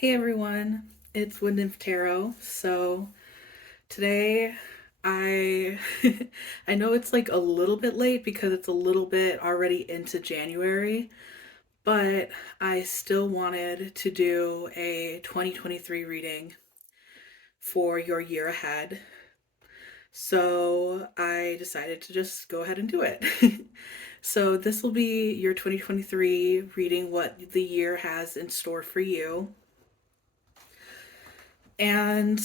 Hey everyone, it's Wyndham Tarot. So today I I know it's like a little bit late because it's a little bit already into January, but I still wanted to do a 2023 reading for your year ahead. So I decided to just go ahead and do it. So this will be your 2023 reading, what the year has in store for you. And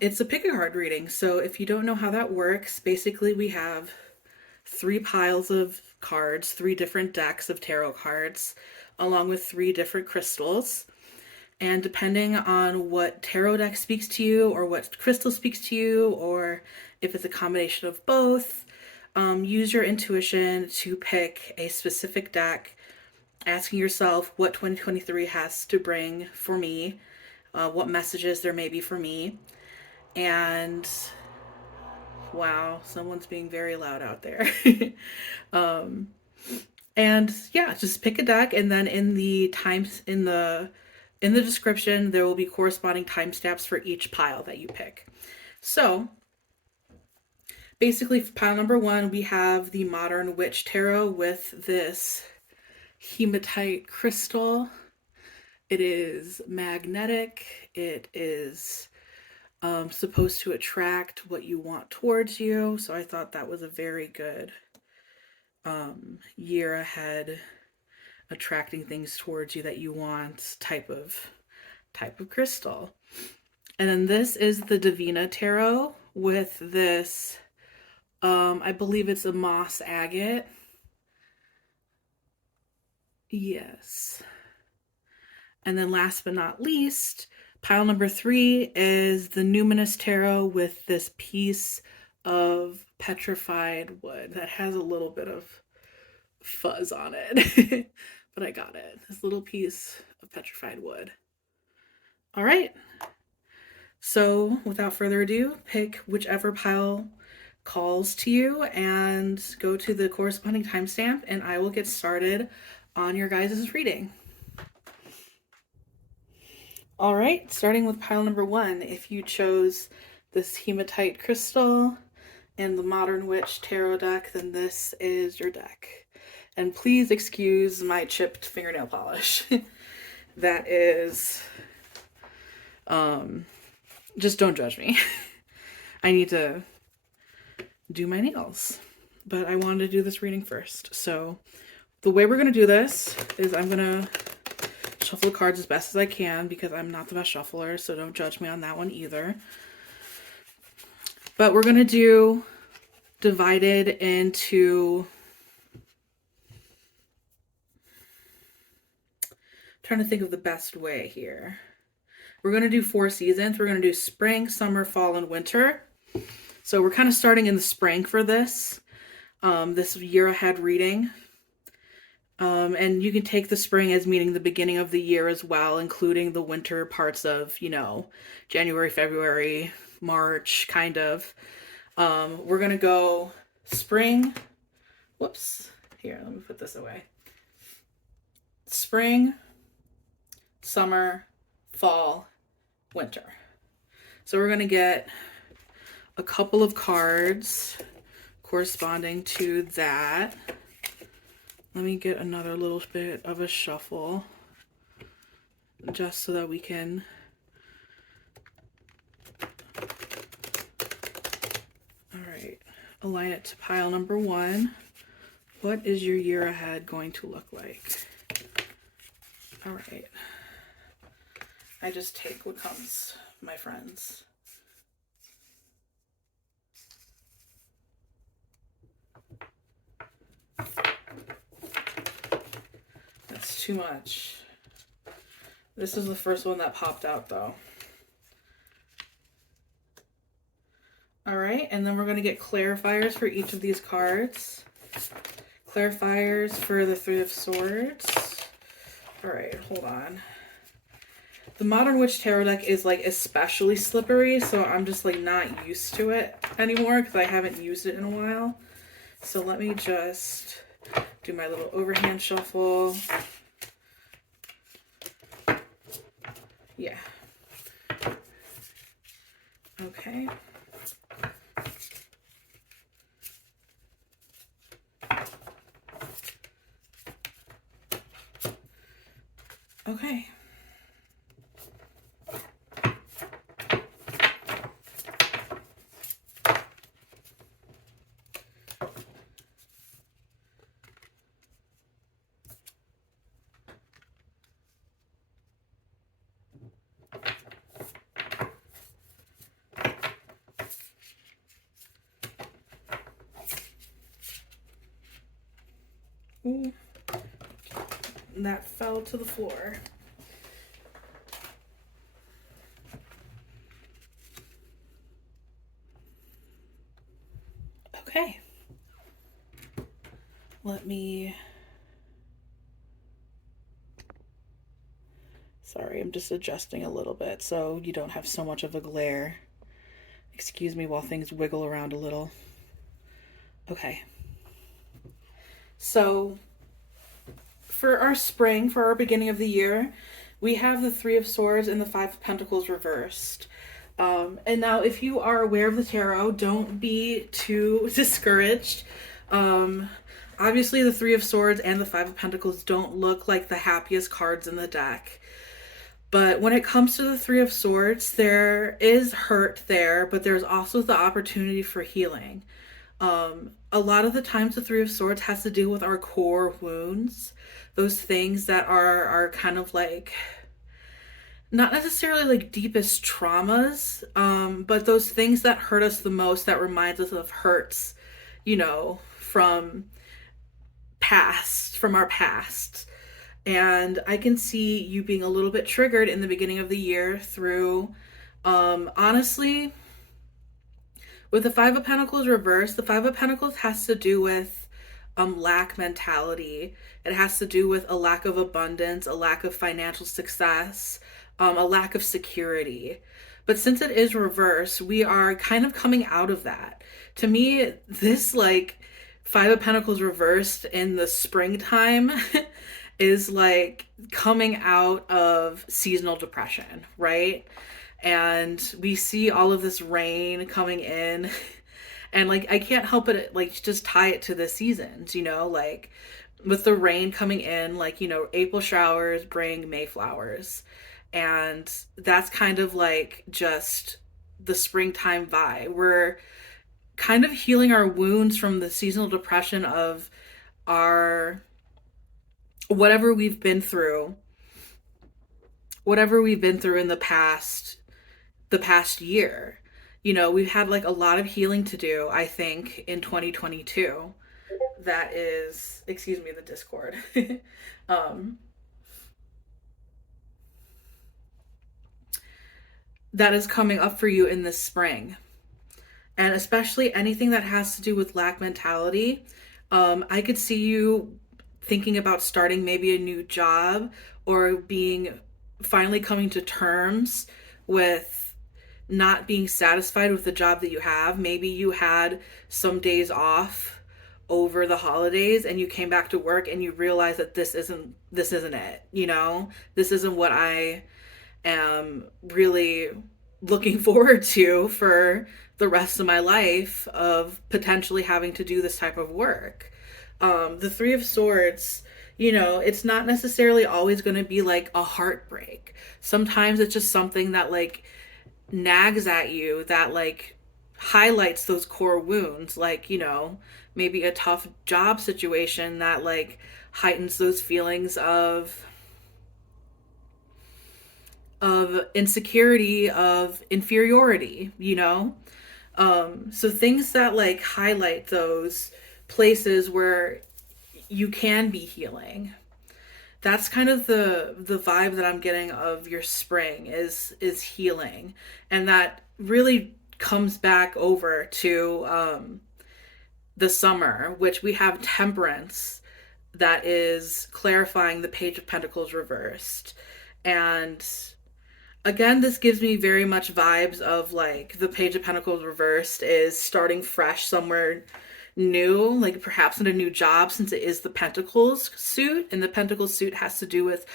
it's a pick a card reading. So if you don't know how that works, basically we have three piles of cards, three different decks of tarot cards, along with three different crystals. And depending on what tarot deck speaks to you, or what crystal speaks to you, or if it's a combination of both, use your intuition to pick a specific deck, asking yourself what 2023 has to bring for me, what messages there may be for me. And wow, someone's being very loud out there. um, and yeah, just pick a deck, and then in the times in the description there will be corresponding timestamps for each pile that you pick. So basically, for pile number one, we have the Modern Witch Tarot with this hematite crystal. It is magnetic. It is supposed to attract what you want towards you. So I thought that was a very good year ahead, attracting things towards you that you want type of crystal. And then this is the Divina Tarot with this, I believe it's a moss agate. Yes. And then last but not least, pile number three is the Numinous Tarot with this piece of petrified wood that has a little bit of fuzz on it. But I got it. This little piece of petrified wood. All right. So without further ado, pick whichever pile calls to you and go to the corresponding timestamp, and I will get started on your guys' reading. All right, starting with pile number one, if you chose this hematite crystal and the Modern Witch Tarot deck, then this is your deck. And please excuse my chipped fingernail polish. That is, just don't judge me. I need to do my nails, but I wanted to do this reading first. So the way we're going to do this is I'm going to shuffle the cards as best as I can because I'm not the best shuffler, so don't judge me on that one either. But we're going to do divided into, trying to think of the best way here. We're going to do 4 seasons. We're going to do spring, summer, fall, and winter. So we're kind of starting in the spring for this year ahead reading. And you can take the spring as meaning the beginning of the year as well, including the winter parts of, January, February, March, kind of. We're going to go spring. Whoops. Here, let me put this away. Spring, summer, fall, winter. So we're going to get a couple of cards corresponding to that. Let me get another little bit of a shuffle just so that we can align it to pile number one. What is your year ahead going to look like? All right. I just take what comes, my friends. That's too much. This is the first one that popped out though. All right, and then we're going to get clarifiers for each of these cards. Clarifiers for the Three of Swords. All right, hold on. The Modern Witch Tarot deck is like especially slippery, so I'm just like not used to it anymore because I haven't used it in a while. So let me just do my little overhand shuffle. Yeah. Okay. Okay. Ooh, that fell to the floor. Okay. Let me... Sorry, I'm just adjusting a little bit so you don't have so much of a glare. Excuse me while things wiggle around a little. Okay. So, for our spring, for our beginning of the year, we have the Three of Swords and the Five of Pentacles reversed. And now, if you are aware of the tarot, don't be too discouraged. Obviously, the Three of Swords and the Five of Pentacles don't look like the happiest cards in the deck. But when it comes to the Three of Swords, there is hurt there, but there's also the opportunity for healing. A lot of the times, the Three of Swords has to do with our core wounds, those things that are kind of like not necessarily like deepest traumas, but those things that hurt us the most, that reminds us of hurts, from from our past. And I can see you being a little bit triggered in the beginning of the year through, honestly, with the Five of Pentacles reversed. The Five of Pentacles has to do with lack mentality. It has to do with a lack of abundance, a lack of financial success, a lack of security. But since it is reversed, we are kind of coming out of that. To me, this like Five of Pentacles reversed in the springtime is like coming out of seasonal depression, right? And we see all of this rain coming in, and like I can't help but like just tie it to the seasons, like with the rain coming in, like April showers bring May flowers, and that's kind of like just the springtime vibe. We're kind of healing our wounds from the seasonal depression of our whatever we've been through in the past year. We've had like a lot of healing to do, I think, in 2022. That is, excuse me, the Discord. um, that is coming up for you in this spring. And especially anything that has to do with lack mentality. I could see you thinking about starting maybe a new job, or finally coming to terms with not being satisfied with the job that you have. Maybe you had some days off over the holidays and you came back to work and you realized that this isn't it, this isn't what I am really looking forward to for the rest of my life, of potentially having to do this type of work. The Three of Swords, it's not necessarily always going to be like a heartbreak. Sometimes it's just something that like nags at you, that like highlights those core wounds, like, maybe a tough job situation that like heightens those feelings of insecurity, of inferiority, so things that like highlight those places where you can be healing. That's kind of the vibe that I'm getting of your spring is healing. And that really comes back over to the summer, which we have Temperance, that is clarifying the Page of Pentacles reversed. And again, this gives me very much vibes of like the Page of Pentacles reversed is starting fresh somewhere new, like perhaps in a new job, since it is the Pentacles suit, and the Pentacles suit has to do with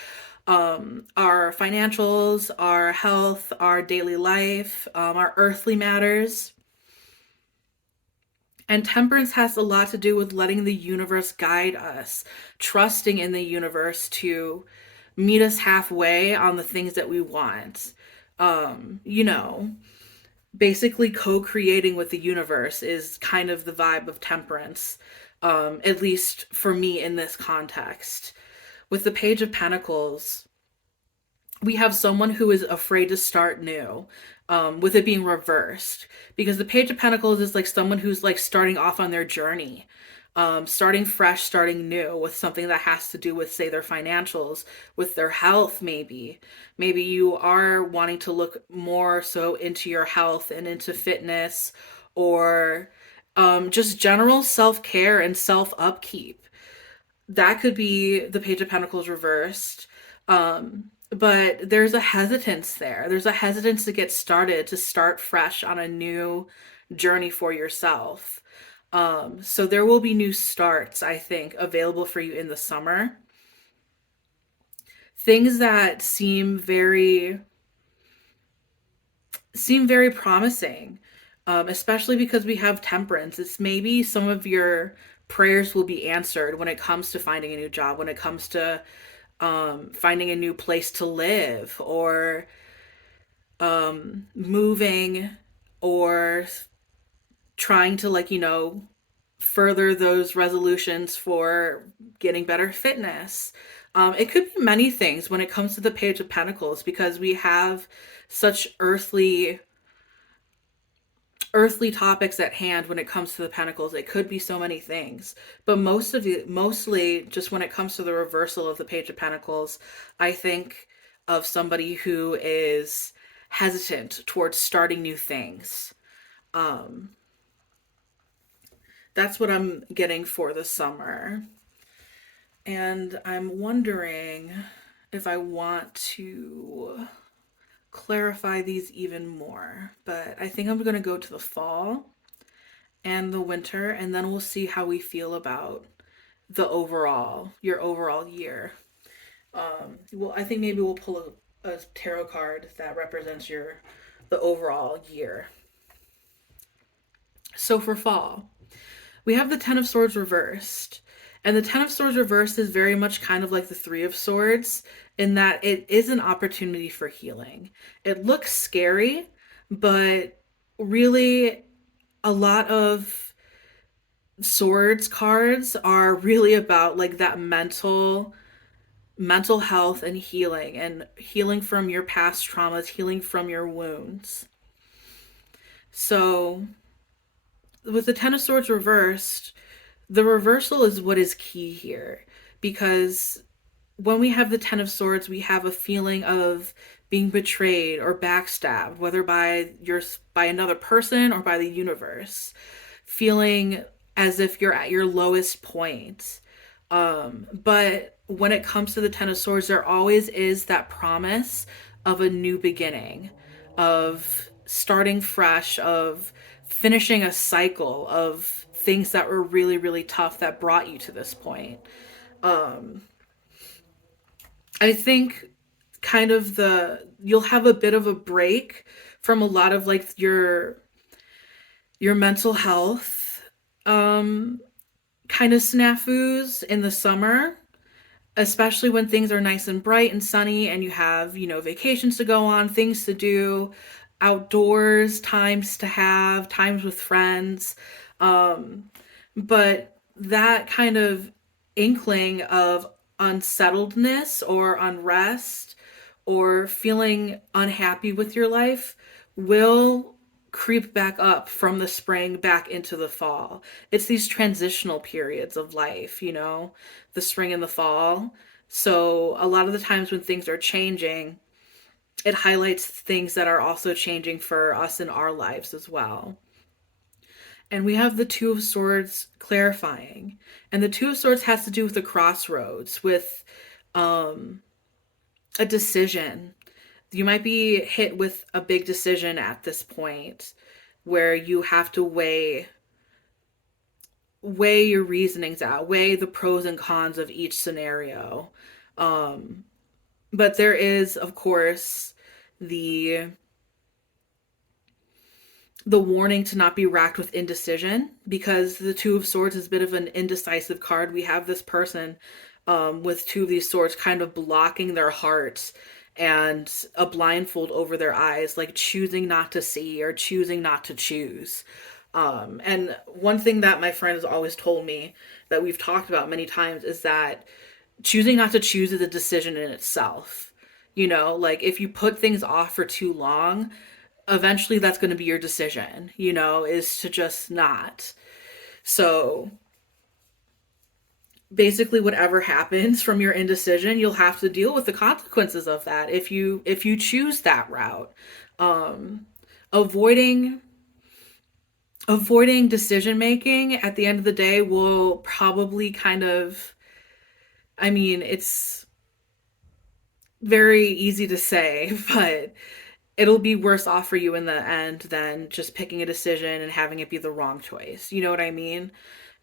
our financials, our health, our daily life, our earthly matters. And temperance has a lot to do with letting the universe guide us, trusting in the universe to meet us halfway on the things that we want. You know, basically co creating with the universe is kind of the vibe of temperance, at least for me in this context. With the Page of Pentacles, we have someone who is afraid to start new, with it being reversed, because the Page of Pentacles is like someone who's like starting off on their journey, starting fresh, starting new with something that has to do with, say, their financials, with their health. Maybe you are wanting to look more so into your health and into fitness, or just general self-care and self-upkeep. That could be the Page of Pentacles reversed. But there's a hesitance there. There's a hesitance to get started, to start fresh on a new journey for yourself. So there will be new starts, I think, available for you in the summer. Things that seem very promising, especially because we have temperance. It's maybe some of your prayers will be answered when it comes to finding a new job, when it comes to finding a new place to live, or moving, or trying to, like, further those resolutions for getting better fitness. It could be many things when it comes to the Page of Pentacles, because we have such earthly topics at hand when it comes to the Pentacles. It could be so many things, but mostly just when it comes to the reversal of the Page of Pentacles, I think of somebody who is hesitant towards starting new things. Um, that's what I'm getting for the summer. And I'm wondering if I want to clarify these even more, but I think I'm going to go to the fall and the winter, and then we'll see how we feel about your overall year. Well, I think maybe we'll pull a tarot card that represents the overall year. So for fall, we have the Ten of Swords reversed. And the Ten of Swords reversed is very much kind of like the Three of Swords, in that it is an opportunity for healing. It looks scary, but really, a lot of swords cards are really about like that mental health and healing from your past traumas, healing from your wounds. So with the Ten of Swords reversed, the reversal is what is key here, because when we have the Ten of Swords, we have a feeling of being betrayed or backstabbed, whether by another person or by the universe, feeling as if you're at your lowest point. But when it comes to the Ten of Swords, there always is that promise of a new beginning, of starting fresh, of finishing a cycle of things that were really, really tough that brought you to this point. Um, I think kind of you'll have a bit of a break from a lot of like your mental health kind of snafus in the summer, especially when things are nice and bright and sunny and you have, vacations to go on, things to do, outdoors, times to have, times with friends. But that kind of inkling of unsettledness or unrest or feeling unhappy with your life will creep back up from the spring back into the fall. It's these transitional periods of life, the spring and the fall. So a lot of the times when things are changing, it highlights things that are also changing for us in our lives as well. And we have the Two of Swords clarifying. And the Two of Swords has to do with the crossroads, with a decision. You might be hit with a big decision at this point where you have to weigh your reasonings out, weigh the pros and cons of each scenario. But there is, of course, the the warning to not be racked with indecision, because the Two of Swords is a bit of an indecisive card. We have this person with two of these swords kind of blocking their heart and a blindfold over their eyes, like choosing not to see or choosing not to choose. And one thing that my friend has always told me that we've talked about many times is that choosing not to choose is a decision in itself. You know, like if you put things off for too long, eventually that's going to be your decision, you know, is to just not. So basically whatever happens from your indecision, you'll have to deal with the consequences of that if you choose that route. Um avoiding avoiding decision making at the end of the day will probably kind of, I mean, it's very easy to say, but it'll be worse off for you in the end than just picking a decision and having it be the wrong choice. You know what I mean?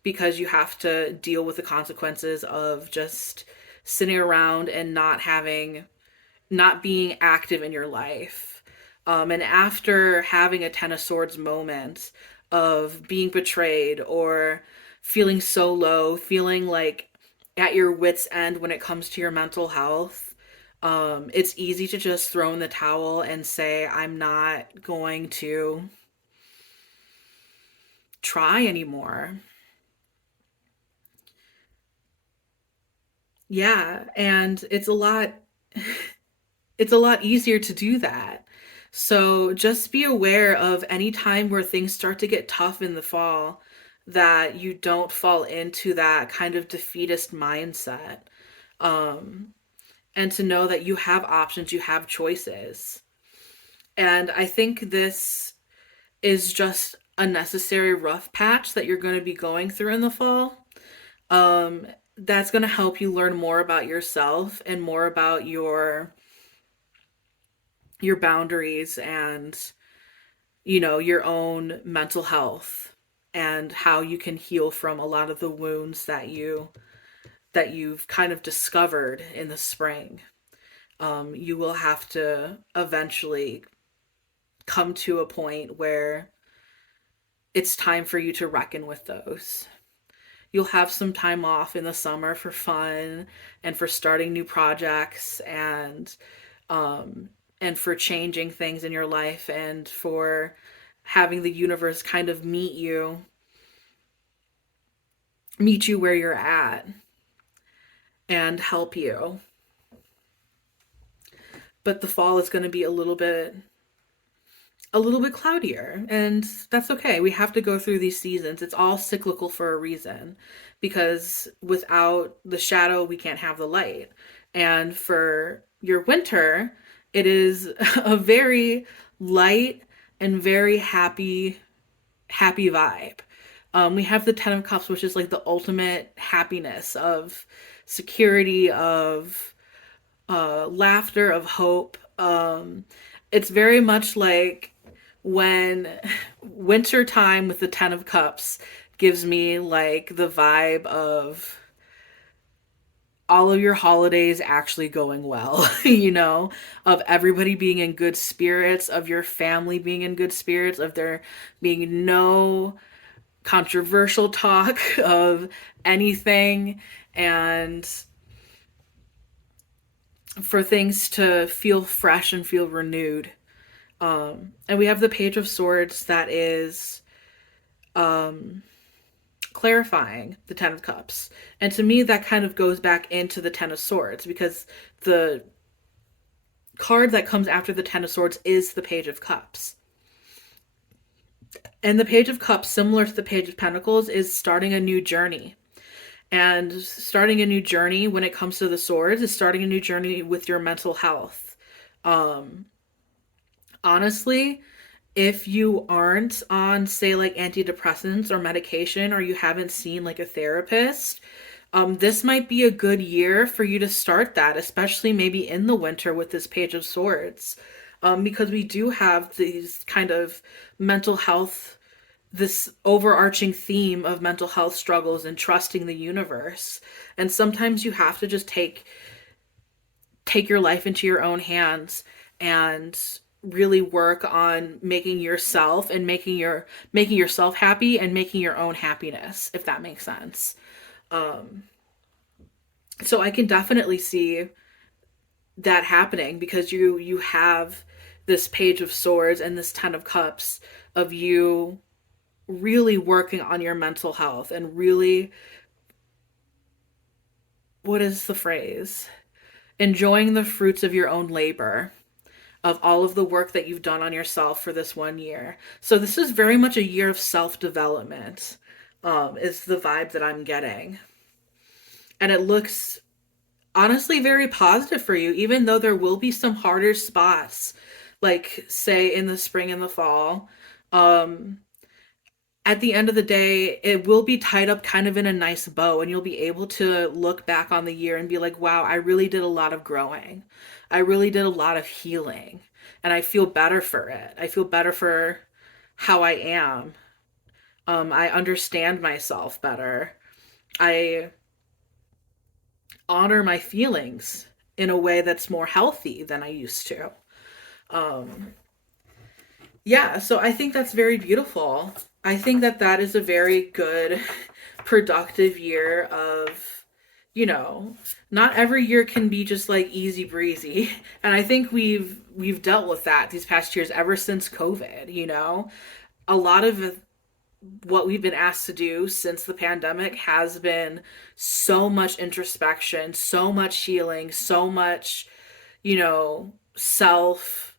Because you have to deal with the consequences of just sitting around and not being active in your life. And after having a Ten of Swords moment of being betrayed or feeling so low, feeling like at your wits' end when it comes to your mental health, it's easy to just throw in the towel and say, I'm not going to try anymore. Yeah, and it's a lot easier to do that. So just be aware of any time where things start to get tough in the fall, that you don't fall into that kind of defeatist mindset. Um, and to know that you have options, you have choices. And I think this is just a necessary rough patch that you're going to be going through in the fall. Um, that's going to help you learn more about yourself and more about your boundaries and your own mental health and how you can heal from a lot of the wounds that you've kind of discovered in the spring. You will have to eventually come to a point where it's time for you to reckon with those. You'll have some time off in the summer for fun and for starting new projects um and for changing things in your life and for having the universe kind of meet you where you're at and help you. But the fall is going to be a little bit cloudier, and that's okay. We have to go through these seasons. It's all cyclical for a reason, because without the shadow we can't have the light. And for your winter, it is a very light and very happy vibe. We have the Ten of Cups, which is like the ultimate happiness of security, of laughter, of hope. It's very much like when winter time with the Ten of Cups gives me like the vibe of all of your holidays actually going well, of everybody being in good spirits, of your family being in good spirits, of there being no controversial talk of anything, and for things to feel fresh and feel renewed. And we have the Page of Swords that is um, clarifying the Ten of Cups. And to me, that kind of goes back into the Ten of Swords, because the card that comes after the Ten of Swords is the Page of Cups. And the Page of Cups, similar to the Page of Pentacles, is starting a new journey. And starting a new journey when it comes to the swords is starting a new journey with your mental health. Um, Honestly, if you aren't on, say, like antidepressants or medication, or you haven't seen like a therapist, this might be a good year for you to start that, especially maybe in the winter with this Page of Swords. Because we do have these kind of mental health, this overarching theme of mental health struggles and trusting the universe. And sometimes you have to just take your life into your own hands and really work on making yourself and making yourself happy and making your own happiness, if that makes sense. So I can definitely see that happening because you have this page of swords and this 10 of cups of you really working on your mental health and really, what is the phrase, enjoying the fruits of your own labor, of all of the work that you've done on yourself for this 1 year. So this is very much a year of self-development, is the vibe that I'm getting. And it looks honestly very positive for you, even though there will be some harder spots, like say in the spring and the fall. At the end of the day, it will be tied up kind of in a nice bow, and you'll be able to look back on the year and be like, wow, I really did a lot of growing. I really did a lot of healing, and I feel better for it. I feel better for how I am. I understand myself better. I honor my feelings in a way that's more healthy than I used to. Um, yeah, so I think that's very beautiful. I think that that is a very good, productive year of, not every year can be just like easy breezy. And I think we've dealt with that these past years ever since COVID. A lot of what we've been asked to do since the pandemic has been so much introspection, so much healing, so much, self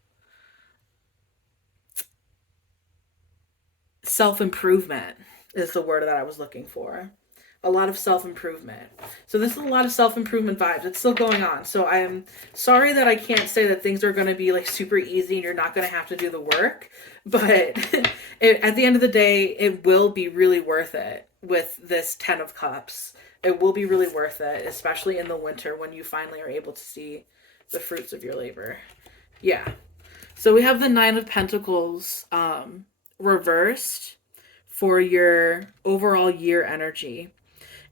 self improvement is the word that I was looking for. A lot of self improvement. So this is a lot of self improvement vibes. It's still going on. So I am sorry that I can't say that things are going to be like super easy and you're not going to have to do the work. But at the end of the day, it will be really worth it with this 10 of Cups. It will be really worth it, especially in the winter when you finally are able to see the fruits of your labor. Yeah. So we have the 9 of Pentacles reversed for your overall year energy.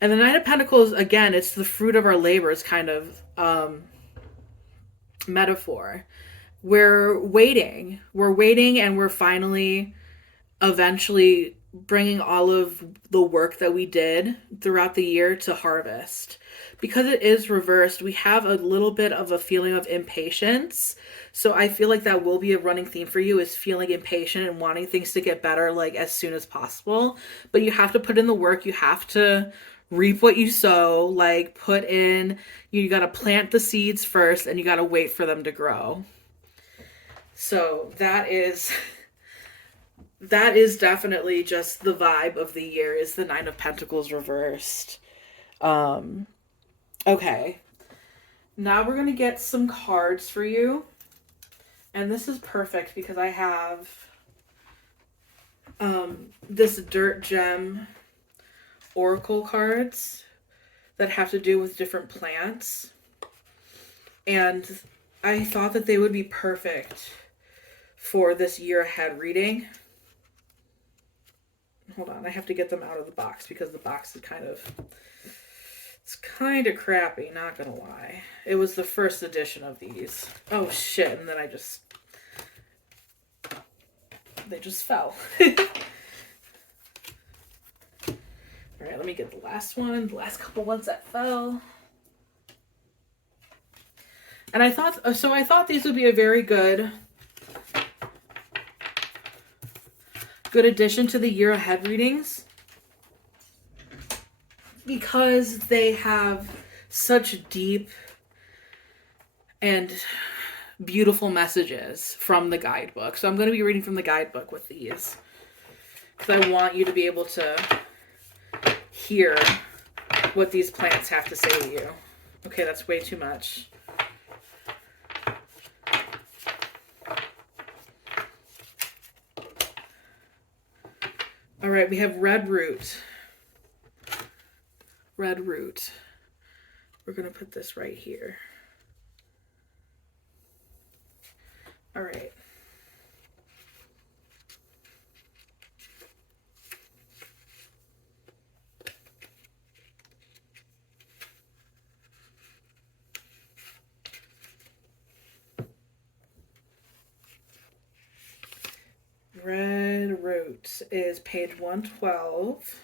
And the 9 of Pentacles, again, it's the fruit of our labors kind of metaphor. We're waiting. We're waiting and we're finally eventually bringing all of the work that we did throughout the year to harvest. Because it is reversed, we have a little bit of a feeling of impatience. So I feel like that will be a running theme for you, is feeling impatient and wanting things to get better like as soon as possible. But you have to put in the work. You have to reap what you sow, like you got to plant the seeds first and you got to wait for them to grow. So that is definitely just the vibe of the year, is the 9 of Pentacles reversed. Okay. Now we're going to get some cards for you. And this is perfect because I have this Dirt Gem Oracle cards that have to do with different plants. And I thought that they would be perfect for this year ahead reading. Hold on, I have to get them out of the box because the box is kind of crappy, not gonna lie. It was the first edition of these. Oh shit, and then they just fell. Alright, let me get the last one, the last couple ones that fell. And I thought these would be a very good addition to the year ahead readings, because they have such deep and beautiful messages from the guidebook. So I'm going to be reading from the guidebook with these, because I want you to be able to hear what these plants have to say to you. Okay, that's way too much. All right, we have red root. Red root. We're going to put this right here. All right. Red Root is page 112.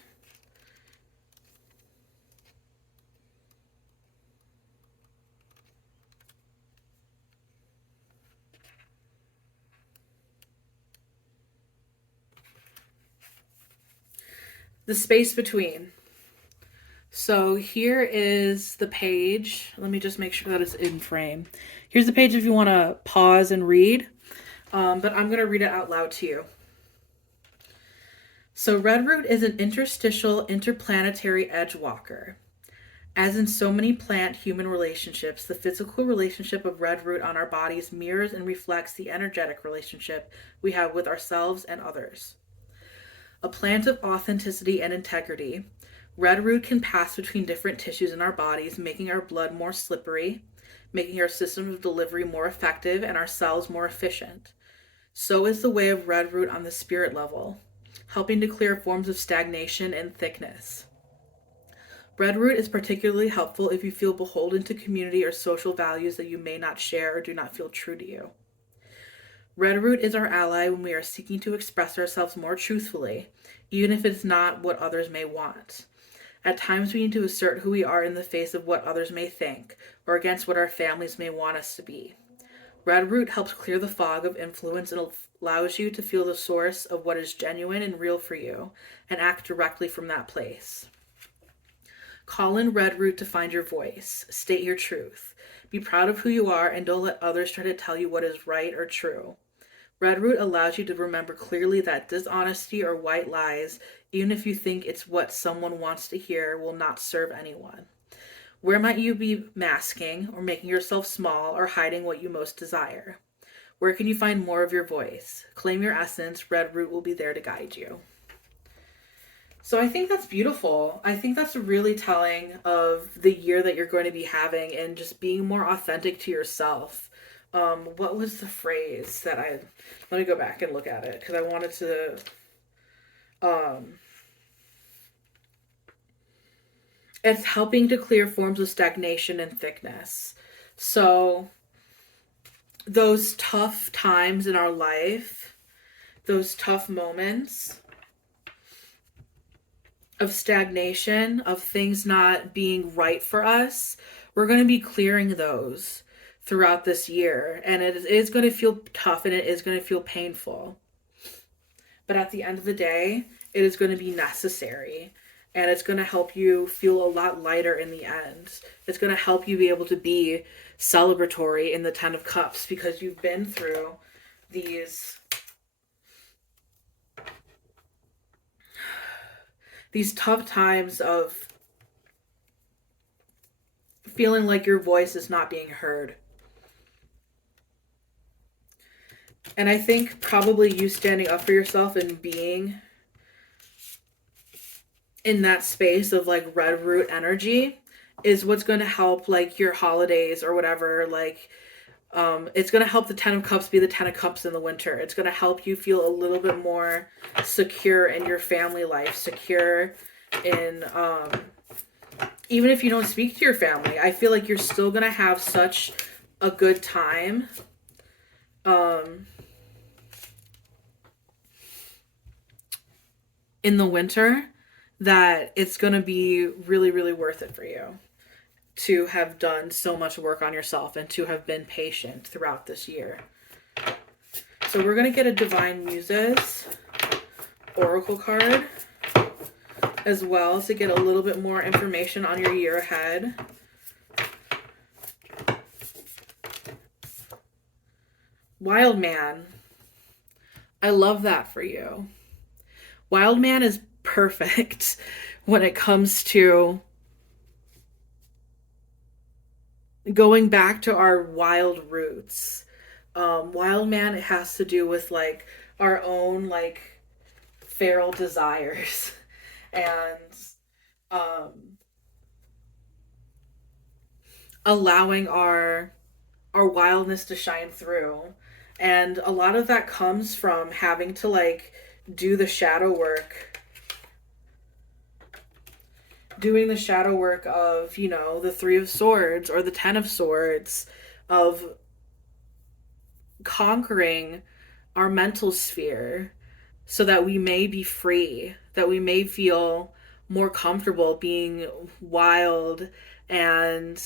The space between. So here is the page. Let me just make sure that it's in frame. Here's the page if you want to pause and read, but I'm going to read it out loud to you. So Red Root is an interstitial interplanetary edge walker. As in so many plant-human relationships, the physical relationship of Red Root on our bodies mirrors and reflects the energetic relationship we have with ourselves and others. A plant of authenticity and integrity, Red Root can pass between different tissues in our bodies, making our blood more slippery, making our system of delivery more effective, and our cells more efficient. So is the way of Red Root on the spirit level, helping to clear forms of stagnation and thickness. Red Root is particularly helpful if you feel beholden to community or social values that you may not share or do not feel true to you. Red Root is our ally when we are seeking to express ourselves more truthfully, even if it's not what others may want. At times we need to assert who we are in the face of what others may think, or against what our families may want us to be. Red Root helps clear the fog of influence and allows you to feel the source of what is genuine and real for you, and act directly from that place. Call in Red Root to find your voice. State your truth. Be proud of who you are and don't let others try to tell you what is right or true. Red Root allows you to remember clearly that dishonesty or white lies, even if you think it's what someone wants to hear, will not serve anyone. Where might you be masking or making yourself small or hiding what you most desire? Where can you find more of your voice? Claim your essence. Red Root will be there to guide you. So I think that's beautiful. I think that's really telling of the year that you're going to be having and just being more authentic to yourself. What was the phrase that let me go back and look at it because I wanted to, it's helping to clear forms of stagnation and thickness. So those tough times in our life, those tough moments of stagnation, of things not being right for us, we're going to be clearing those throughout this year. And it is going to feel tough and it is going to feel painful. But at the end of the day, it is going to be necessary. And it's going to help you feel a lot lighter in the end. It's going to help you be able to be celebratory in the Ten of Cups because you've been through these tough times of feeling like your voice is not being heard. And I think probably you standing up for yourself and being in that space of like Red Root energy is what's going to help like your holidays or whatever. Like, it's going to help the Ten of Cups be the Ten of Cups in the winter. It's going to help you feel a little bit more secure in your family life, secure in, even if you don't speak to your family, I feel like you're still going to have such a good time. In the winter, that it's going to be really, really worth it for you to have done so much work on yourself and to have been patient throughout this year. So we're going to get a Divine Muses Oracle card as well to get a little bit more information on your year ahead. Wild Man. I love that for you. Wild Man is perfect when it comes to going back to our wild roots. Wild Man, it has to do with like our own like feral desires and allowing our wildness to shine through. And a lot of that comes from having to like do the shadow work, doing the shadow work of, you know, the Three of Swords or the Ten of Swords, of conquering our mental sphere, so that we may be free, that we may feel more comfortable being wild and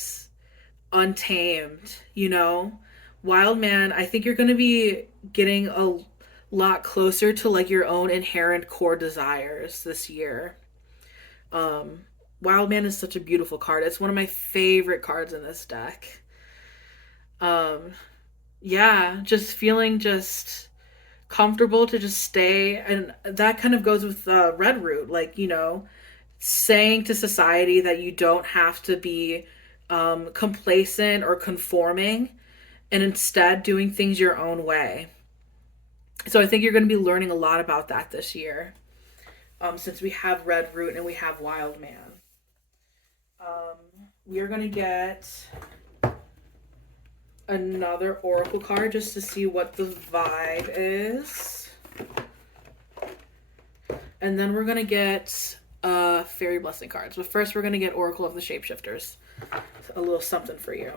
untamed, you know? Wild man, I think you're going to be getting a lot closer to like your own inherent core desires this year. Um, Wild man is such a beautiful card. It's one of my favorite cards in this deck. Um, yeah, just feeling just comfortable to just stay, and that kind of goes with red root, like, you know, saying to society that you don't have to be complacent or conforming, and instead doing things your own way. So I think you're going to be learning a lot about that this year, since we have red root and we have wild man. We are going to get another oracle card just to see what the vibe is. And then we're going to get fairy blessing cards. But first we're going to get Oracle of the Shapeshifters. A little something for you.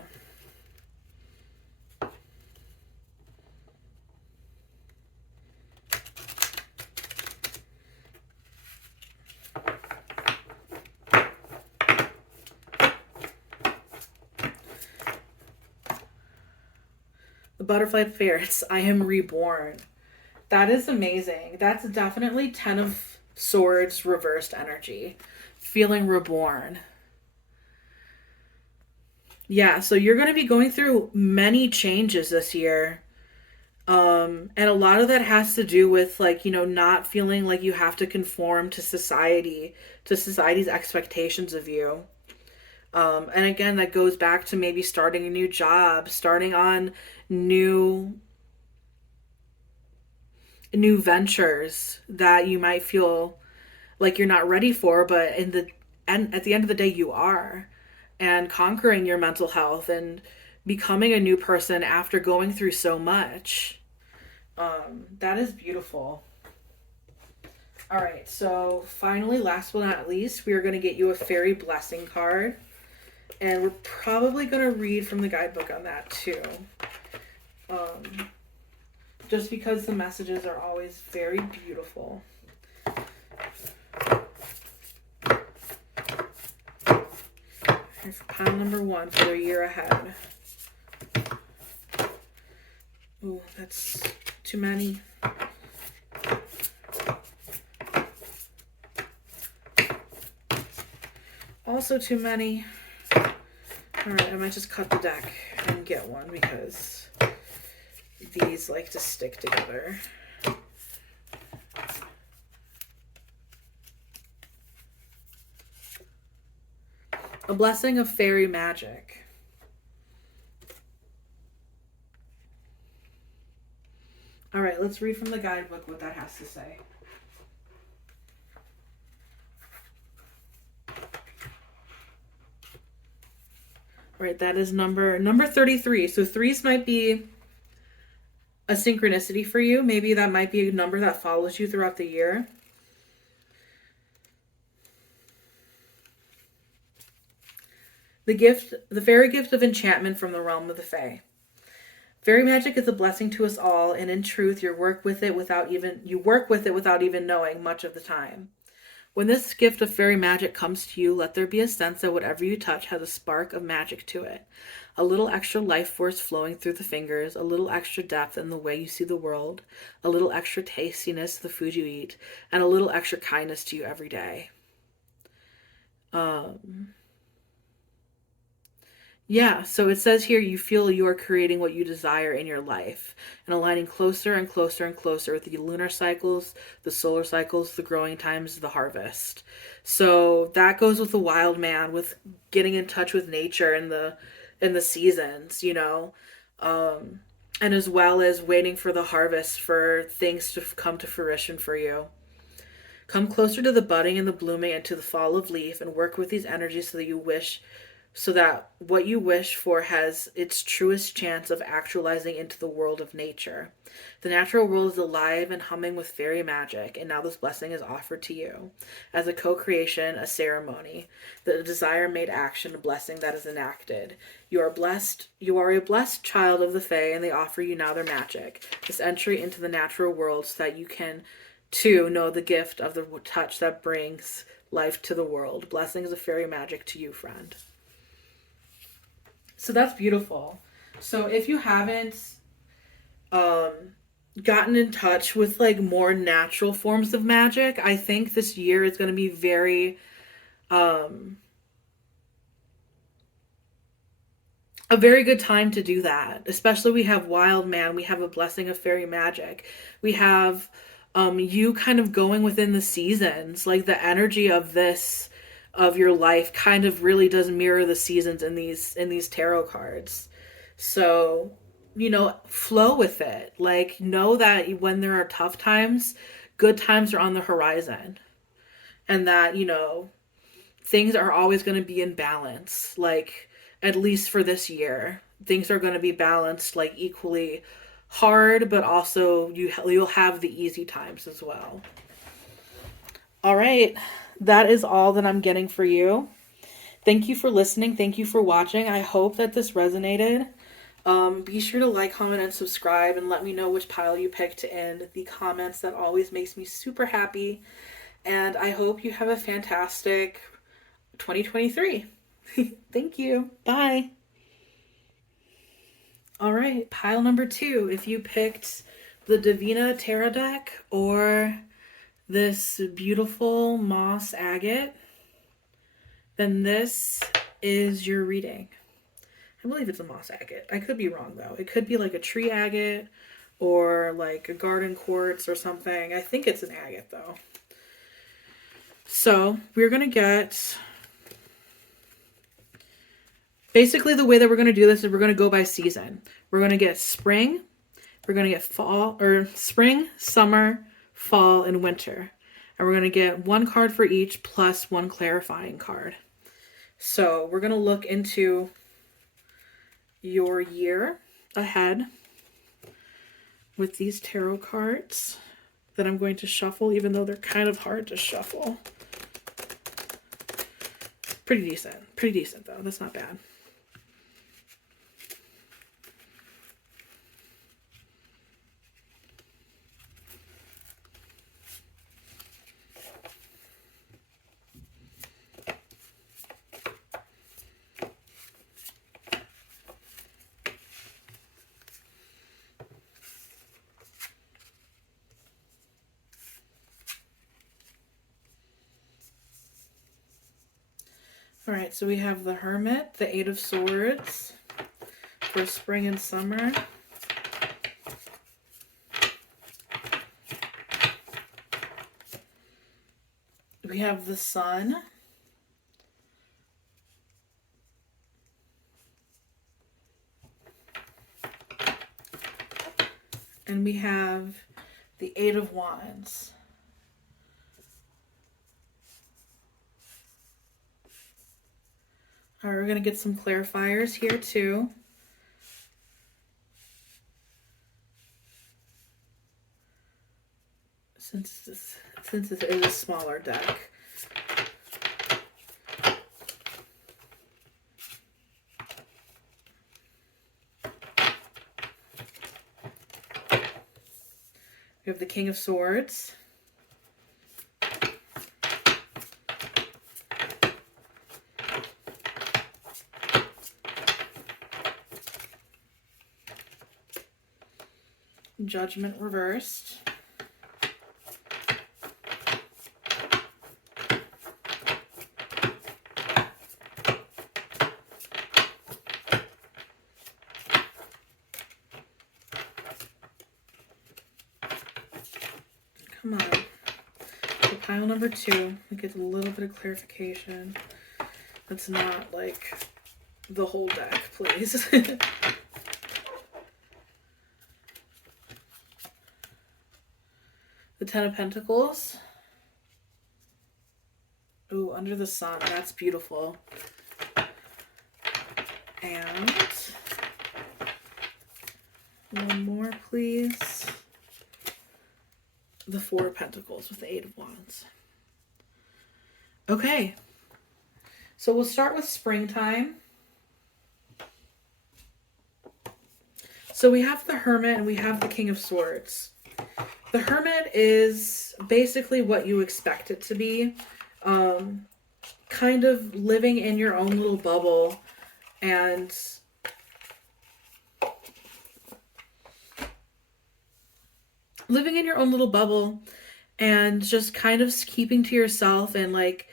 The Butterfly Ferrets, I am reborn. That is amazing. That's definitely 10 of Swords reversed energy. Feeling reborn. Yeah, so you're going to be going through many changes this year. And a lot of that has to do with, like, you know, not feeling like you have to conform to society, to society's expectations of you. And again, that goes back to maybe starting a new job, starting on new ventures that you might feel like you're not ready for, but at the end of the day you are. And conquering your mental health and becoming a new person after going through so much. That is beautiful. All right, so finally, last but not least, we are going to get you a fairy blessing card. And we're probably going to read from the guidebook on that too. Just because the messages are always very beautiful. And for pile number 1 for their year ahead. Ooh, that's too many. Also too many. Alright, I might just cut the deck and get one because these like to stick together. A blessing of fairy magic. All right, let's read from the guidebook what that has to say. All right, that is number 33. So threes might be a synchronicity for you. Maybe that might be a number that follows you throughout the year. The fairy gift of enchantment from the realm of the fae. Fairy magic is a blessing to us all, and in truth, you work with it without even knowing much of the time. When this gift of fairy magic comes to you, let there be a sense that whatever you touch has a spark of magic to it. A little extra life force flowing through the fingers, a little extra depth in the way you see the world, a little extra tastiness to the food you eat, and a little extra kindness to you every day. Yeah, so it says here you feel you are creating what you desire in your life and aligning closer and closer and closer with the lunar cycles, the solar cycles, the growing times, the harvest. So that goes with the wild man, with getting in touch with nature and the seasons, you know. And as well as waiting for the harvest for things to come to fruition for you. Come closer to the budding and the blooming and to the fall of leaf and work with these energies so that what you wish for has its truest chance of actualizing into the world of nature. The natural world is alive and humming with fairy magic, and now this blessing is offered to you as a co-creation, a ceremony, the desire made action, a blessing that is enacted. You are a blessed child of the fae, and they offer you now their magic, this entry into the natural world so that you can 2, know the gift of the touch that brings life to the world. Blessings of fairy magic to you, friend. So that's beautiful. So if you haven't gotten in touch with like more natural forms of magic, I think this year is going to be very a very good time to do that. Especially we have Wild Man, we have a Blessing of Fairy Magic. We have you kind of going within the seasons. Like the energy of this of your life kind of really does mirror the seasons in these tarot cards. So, flow with it. Like know that when there are tough times, good times are on the horizon. And that, things are always going to be in balance. Like at least for this year, things are going to be balanced like equally hard, but also you'll have the easy times as well. All right, that is all that I'm getting for you. Thank you for listening. Thank you for watching. I hope that this resonated. Be sure to like, comment, and subscribe, and let me know which pile you picked in the comments. That always makes me super happy. And I hope you have a fantastic 2023. Thank you. Bye. All right, pile number 2. If you picked the Divina Terra deck or this beautiful moss agate, then this is your reading. I believe it's a moss agate. I could be wrong though. It could be like a tree agate or like a garden quartz or something. I think it's an agate though. So we're going to get, basically the way that we're going to do this is we're going to go by season. We're going to get spring, we're going to get fall, or spring, summer, fall, and winter. And we're going to get one card for each plus one clarifying card. So we're going to look into your year ahead with these tarot cards that I'm going to shuffle, even though they're kind of hard to shuffle. Pretty decent though. That's not bad. All right, so we have the Hermit, the Eight of Swords for spring and summer. We have the Sun. And we have the Eight of Wands. All right, we're going to get some clarifiers here too. Since this is a smaller deck. We have the King of Swords. Judgment reversed. Come on. So pile number 2, it gets a little bit of clarification. That's not like the whole deck, please. The Ten of Pentacles. Ooh, Under the Sun. That's beautiful. And one more, please. The Four of Pentacles with the Eight of Wands. Okay. So we'll start with springtime. So we have the Hermit and we have the King of Swords. The hermit is basically what you expect it to be. Um, Kind of living in your own little bubble and living in your own little bubble and just kind of keeping to yourself and like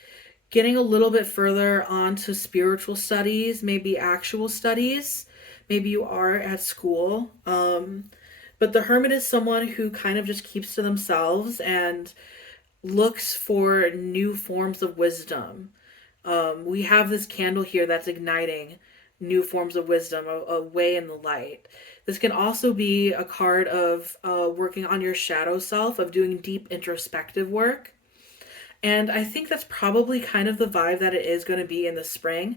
getting a little bit further onto spiritual studies, maybe actual studies. Maybe you are at school. But the hermit is someone who kind of just keeps to themselves and looks for new forms of wisdom. We have this candle here that's igniting new forms of wisdom, a way in the light. This can also be a card of working on your shadow self, of doing deep introspective work. And I think that's probably kind of the vibe that it is going to be in the spring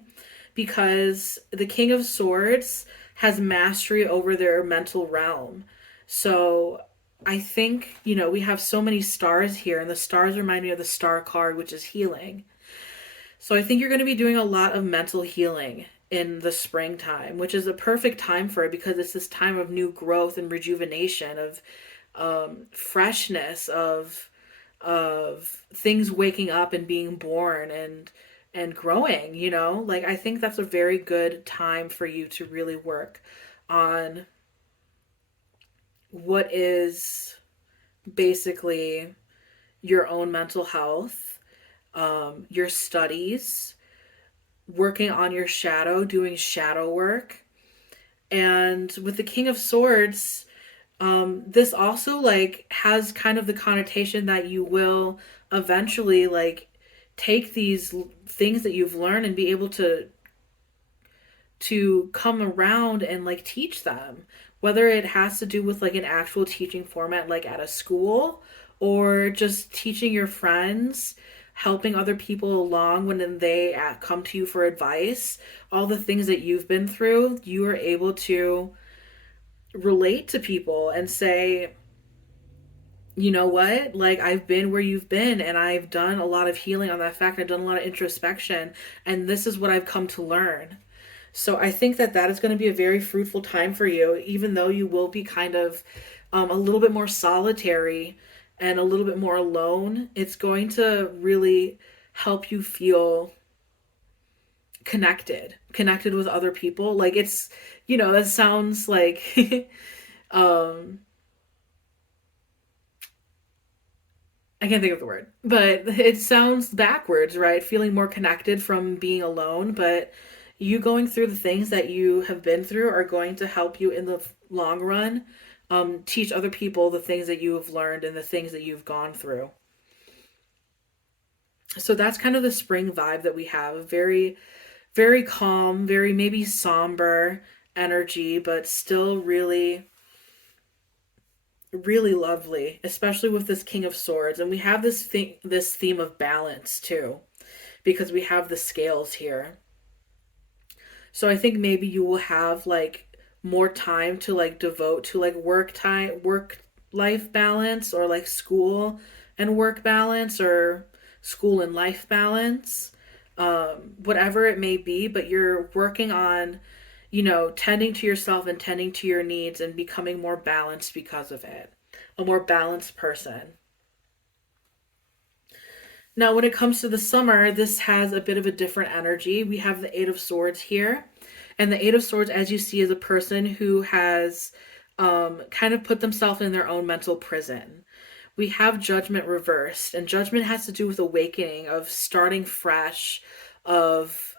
because the King of Swords has mastery over their mental realm. So I think, we have so many stars here, and the stars remind me of the star card, which is healing. So I think you're going to be doing a lot of mental healing in the springtime, which is a perfect time for it because it's this time of new growth and rejuvenation, of freshness, of things waking up and being born and growing. Like I think that's a very good time for you to really work on what is basically your own mental health, your studies, working on your shadow, doing shadow work. And with the King of Swords, this also like has kind of the connotation that you will eventually like take these things that you've learned and be able to come around and like teach them, whether it has to do with like an actual teaching format like at a school or just teaching your friends, helping other people along when they come to you for advice. All the things that you've been through, you are able to relate to people and say, you know what, like I've been where you've been and I've done a lot of healing on that fact. I've done a lot of introspection and this is what I've come to learn. So I think that that is going to be a very fruitful time for you, even though you will be kind of a little bit more solitary and a little bit more alone. It's going to really help you feel connected with other people. Like it's, that sounds like um I can't think of the word, but it sounds backwards, right? Feeling more connected from being alone, but you going through the things that you have been through are going to help you in the long run, teach other people the things that you have learned and the things that you've gone through. So that's kind of the spring vibe that we have. Very, very calm, very maybe somber energy, but still really, really lovely, especially with this King of Swords. And we have this theme of balance too, because we have the scales here. So I think maybe you will have like more time to like devote to like work life balance, or like school and work balance, or school and life balance. Whatever it may be, but you're working on, tending to yourself and tending to your needs and becoming more balanced because of it. A more balanced person. Now, when it comes to the summer, this has a bit of a different energy. We have the Eight of Swords here. And the Eight of Swords, as you see, is a person who has kind of put themselves in their own mental prison. We have Judgment reversed, and Judgment has to do with awakening, of starting fresh, of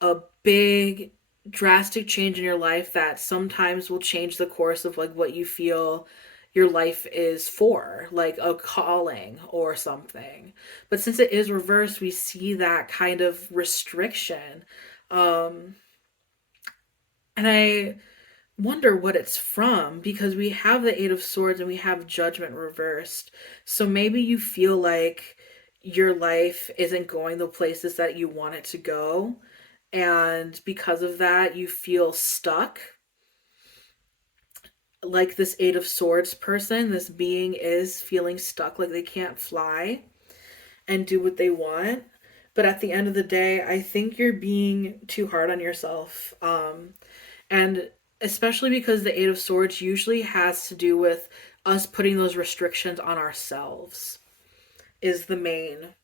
a big, drastic change in your life that sometimes will change the course of like what you feel your life is for, like a calling or something. But since it is reversed, we see that kind of restriction. Um, and I wonder what it's from, because we have the Eight of Swords and we have Judgment reversed. So maybe you feel like your life isn't going the places that you want it to go. And because of that, you feel stuck. Like this Eight of Swords person, this being is feeling stuck, like they can't fly and do what they want. But at the end of the day, I think you're being too hard on yourself. And especially because the Eight of Swords usually has to do with us putting those restrictions on ourselves, is the main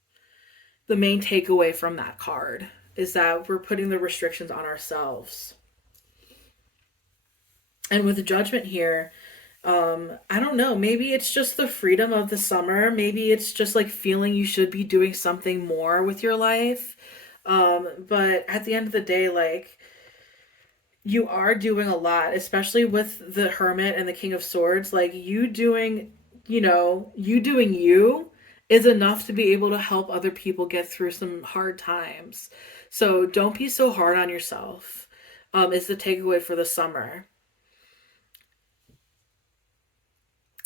takeaway from that card, is that we're putting the restrictions on ourselves. And with the Judgment here, I don't know, maybe it's just the freedom of the summer. Maybe it's just like feeling you should be doing something more with your life. But at the end of the day, like, you are doing a lot, especially with the Hermit and the King of Swords. Like, you doing you is enough to be able to help other people get through some hard times. So don't be so hard on yourself, is the takeaway for the summer.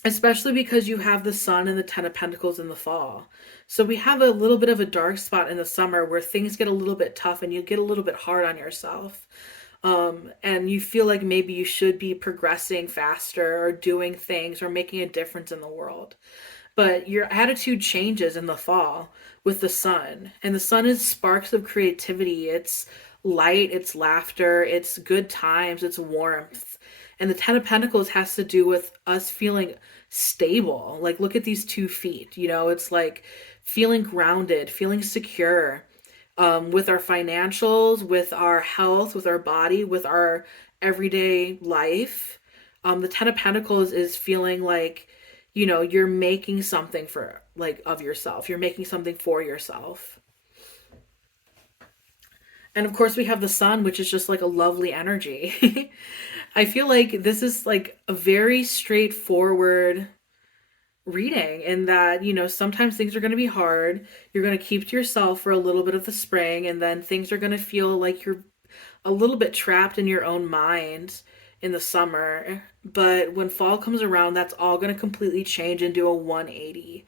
Especially because you have the Sun and the Ten of Pentacles in the fall. So we have a little bit of a dark spot in the summer where things get a little bit tough and you get a little bit hard on yourself. And you feel like maybe you should be progressing faster or doing things or making a difference in the world. But your attitude changes in the fall with the Sun. And the Sun is sparks of creativity. It's light, it's laughter, it's good times, it's warmth. And the Ten of Pentacles has to do with us feeling stable. Like, look at these 2 feet. It's like feeling grounded, feeling secure, with our financials, with our health, with our body, with our everyday life. The Ten of Pentacles is feeling like, you're making something for, like, of yourself. You're making something for yourself. And of course, we have the Sun, which is just like a lovely energy. I feel like this is like a very straightforward reading in that, sometimes things are going to be hard. You're going to keep to yourself for a little bit of the spring, and then things are going to feel like you're a little bit trapped in your own mind in the summer. But when fall comes around, that's all going to completely change and do a 180.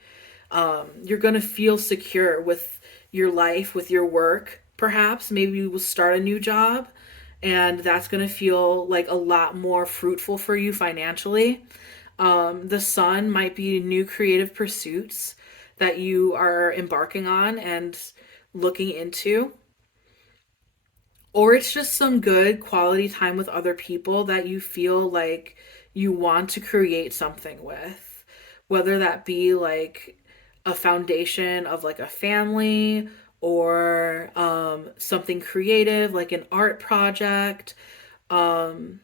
You're going to feel secure with your life, with your work. Perhaps maybe you will start a new job, and that's going to feel like a lot more fruitful for you financially. The Sun might be new creative pursuits that you are embarking on and looking into. Or it's just some good quality time with other people that you feel like you want to create something with. Whether that be like a foundation of like a family, or something creative like an art project, um,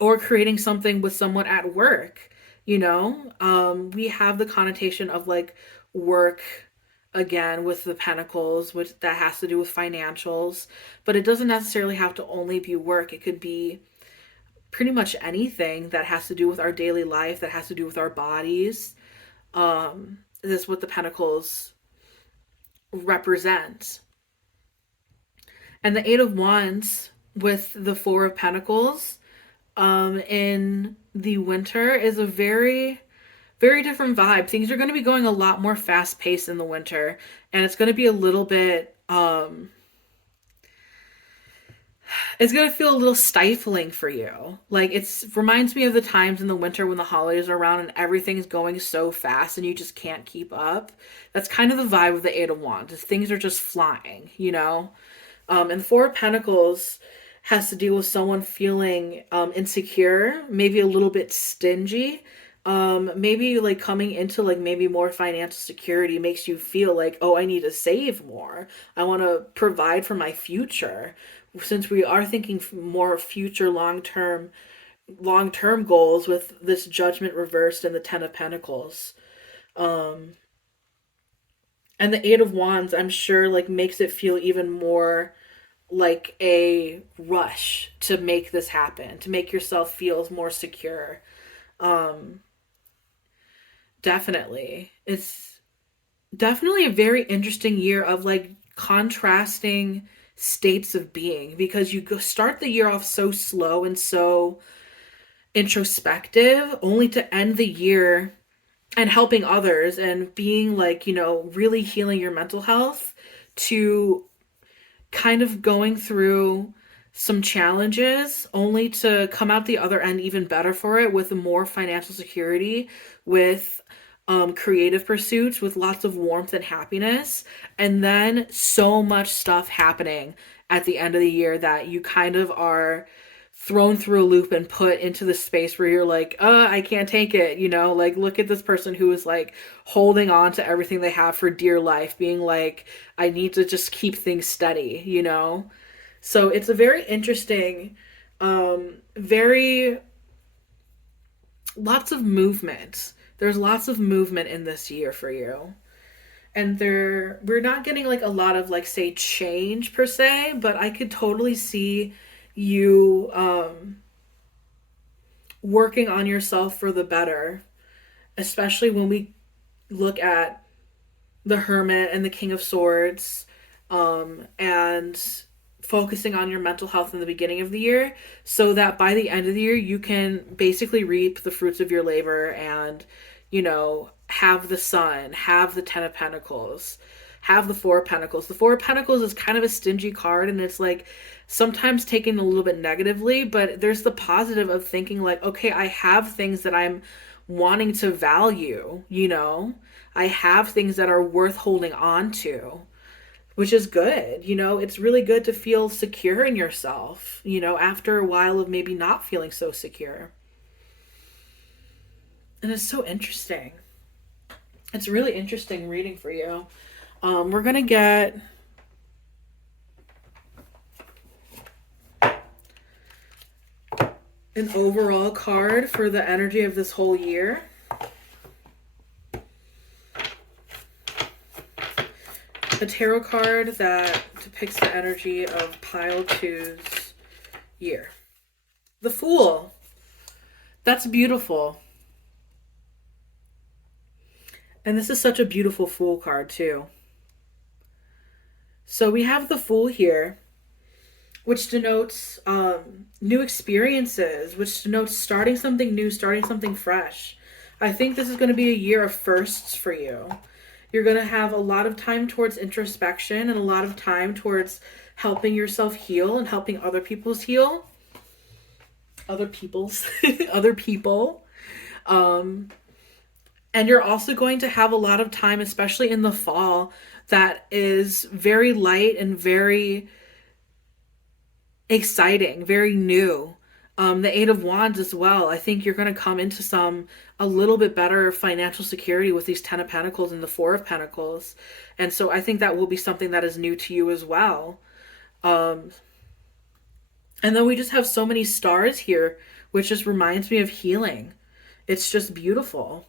or creating something with someone at work. We have the connotation of like work again with the pentacles, which that has to do with financials, but it doesn't necessarily have to only be work. It could be pretty much anything that has to do with our daily life, that has to do with our bodies. This is what the pentacles represent. And the Eight of Wands with the Four of Pentacles, in the winter, is a very, very different vibe. Things are going to be going a lot more fast paced in the winter, and it's going to be a little bit, it's going to feel a little stifling for you. Like, it reminds me of the times in the winter when the holidays are around and everything's going so fast and you just can't keep up. That's kind of the vibe of the Eight of Wands. Things are just flying. And the Four of Pentacles has to deal with someone feeling insecure, maybe a little bit stingy. Maybe like coming into like maybe more financial security makes you feel like, oh, I need to save more. I want to provide for my future. Since we are thinking more future long term goals with this Judgment reversed and the Ten of Pentacles. Um, and the Eight of Wands, I'm sure, like makes it feel even more like a rush to make this happen, to make yourself feel more secure. Um, Definitely. It's definitely a very interesting year of like contrasting states of being, because you go start the year off so slow and so introspective, only to end the year and helping others and being like, really healing your mental health, to kind of going through some challenges only to come out the other end even better for it, with more financial security, with creative pursuits, with lots of warmth and happiness, and then so much stuff happening at the end of the year that you kind of are thrown through a loop and put into the space where you're like, I can't take it, you know? Like, look at this person who is like holding on to everything they have for dear life, being like, I need to just keep things steady, you know? So it's a very interesting, very lots of movement. There's lots of movement in this year for you. And we're not getting like a lot of like say change per se, but I could totally see you working on yourself for the better, especially when we look at the Hermit and the King of Swords, and focusing on your mental health in the beginning of the year so that by the end of the year you can basically reap the fruits of your labor and, you know, have the Sun, have the Ten of Pentacles, have the Four of Pentacles. The Four of Pentacles is kind of a stingy card, and it's like sometimes taken a little bit negatively, but there's the positive of thinking like, okay, I have things that I'm wanting to value, you know? I have things that are worth holding on to, which is good. You know, it's really good to feel secure in yourself, you know, after a while of maybe not feeling so secure. And it's so interesting. It's really interesting reading for you. We're going to get an overall card for the energy of this whole year. A tarot card that depicts the energy of pile two's year. The Fool. That's beautiful. And this is such a beautiful Fool card too. So we have the Fool here, which denotes new experiences, which denotes starting something new, starting something fresh. I think this is going to be a year of firsts for you. You're going to have a lot of time towards introspection and a lot of time towards helping yourself heal and helping other people's heal. Other people's, other people. And you're also going to have a lot of time, especially in the fall, that is very light and very exciting, very new. The Eight of Wands as well. I think you're going to come into a little bit better financial security with these Ten of Pentacles and the Four of Pentacles. And so I think that will be something that is new to you as well. And then we just have so many stars here, which just reminds me of healing. It's just beautiful.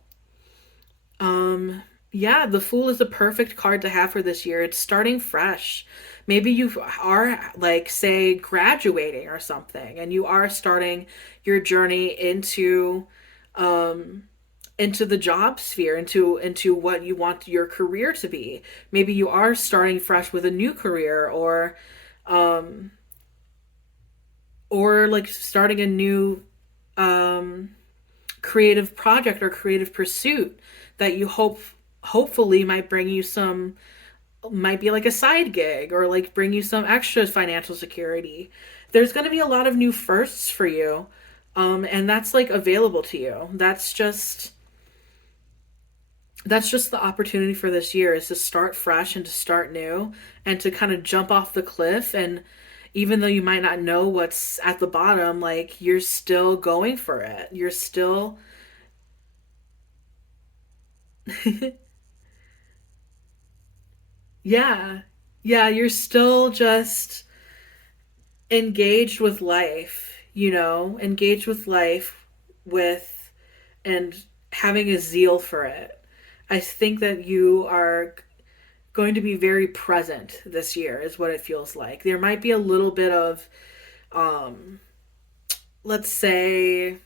Yeah, the Fool is a perfect card to have for this year. It's starting fresh. Maybe you are like, say, graduating or something, and you are starting your journey into the job sphere, into what you want your career to be. Maybe you are starting fresh with a new career, or like starting a new creative project or creative pursuit that you hopefully might bring you might be like a side gig, or like bring you some extra financial security. There's going to be a lot of new firsts for you. And that's like available to you. That's just the opportunity for this year, is to start fresh and to start new and to kind of jump off the cliff. And even though you might not know what's at the bottom, like, you're still going for it. You're still yeah. Yeah, you're still just engaged with life, you know, engaged with life with and having a zeal for it. I think that you are going to be very present this year is what it feels like. There might be a little bit of let's say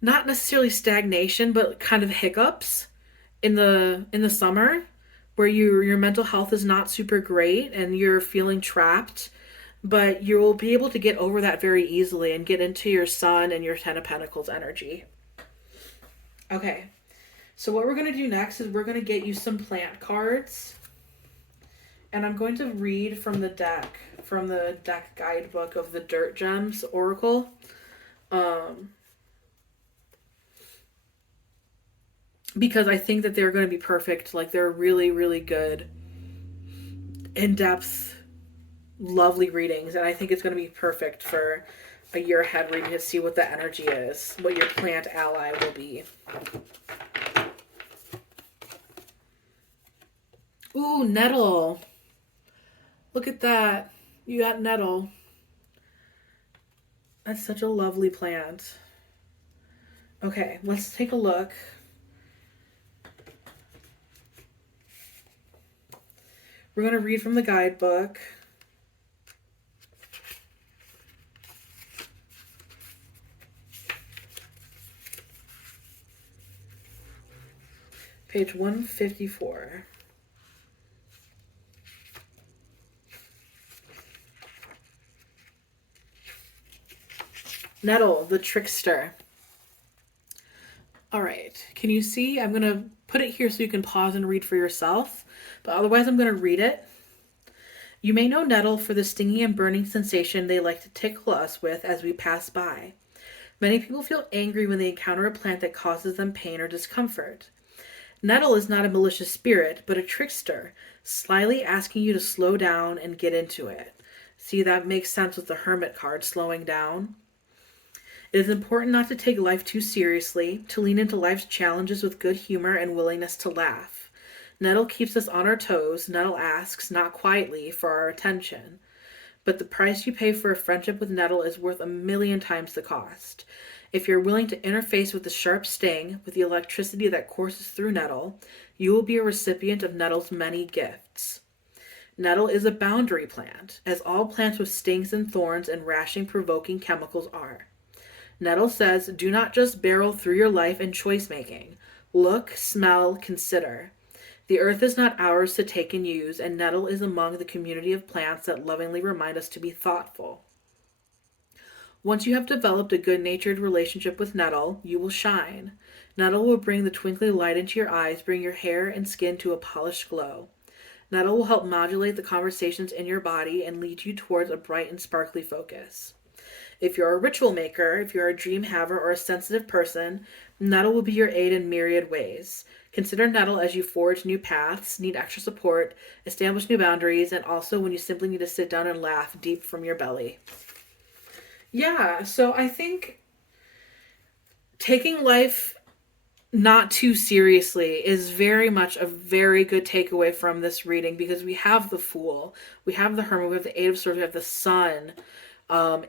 not necessarily stagnation, but kind of hiccups in the summer, where your mental health is not super great and you're feeling trapped, but you'll be able to get over that very easily and get into your Sun and your Ten of Pentacles energy. Okay, so what we're going to do next is we're going to get you some plant cards, and I'm going to read from the deck guidebook of the Dirt Gems Oracle. Because I think that they're going to be perfect. Like, they're really, really good, in-depth, lovely readings. And I think it's going to be perfect for a year ahead reading to see what the energy is, what your plant ally will be. Ooh, nettle. Look at that. You got nettle. That's such a lovely plant. Okay, let's take a look. We're going to read from the guidebook. Page 154. Nettle, the trickster. All right, can you see? I'm going to put it here so you can pause and read for yourself, but otherwise I'm going to read it. You may know nettle for the stinging and burning sensation they like to tickle us with as we pass by. Many people feel angry when they encounter a plant that causes them pain or discomfort. Nettle is not a malicious spirit, but a trickster, slyly asking you to slow down and get into it. See, that makes sense with the Hermit card, slowing down. It is important not to take life too seriously, to lean into life's challenges with good humor and willingness to laugh. Nettle keeps us on our toes. Nettle asks, not quietly, for our attention. But the price you pay for a friendship with Nettle is worth 1,000,000 times the cost. If you're willing to interface with the sharp sting, with the electricity that courses through Nettle, you will be a recipient of Nettle's many gifts. Nettle is a boundary plant, as all plants with stings and thorns and rashing-provoking chemicals are. Nettle says, do not just barrel through your life in choice-making. Look, smell, consider. The earth is not ours to take and use, and Nettle is among the community of plants that lovingly remind us to be thoughtful. Once you have developed a good-natured relationship with Nettle, you will shine. Nettle will bring the twinkling light into your eyes, bring your hair and skin to a polished glow. Nettle will help modulate the conversations in your body and lead you towards a bright and sparkly focus. If you're a ritual maker, if you're a dream haver or a sensitive person, Nettle will be your aid in myriad ways. Consider Nettle as you forge new paths, need extra support, establish new boundaries, and also when you simply need to sit down and laugh deep from your belly. Yeah, so I think taking life not too seriously is very much a very good takeaway from this reading, because we have the Fool, we have the Hermit, we have the Eight of Swords, we have the Sun,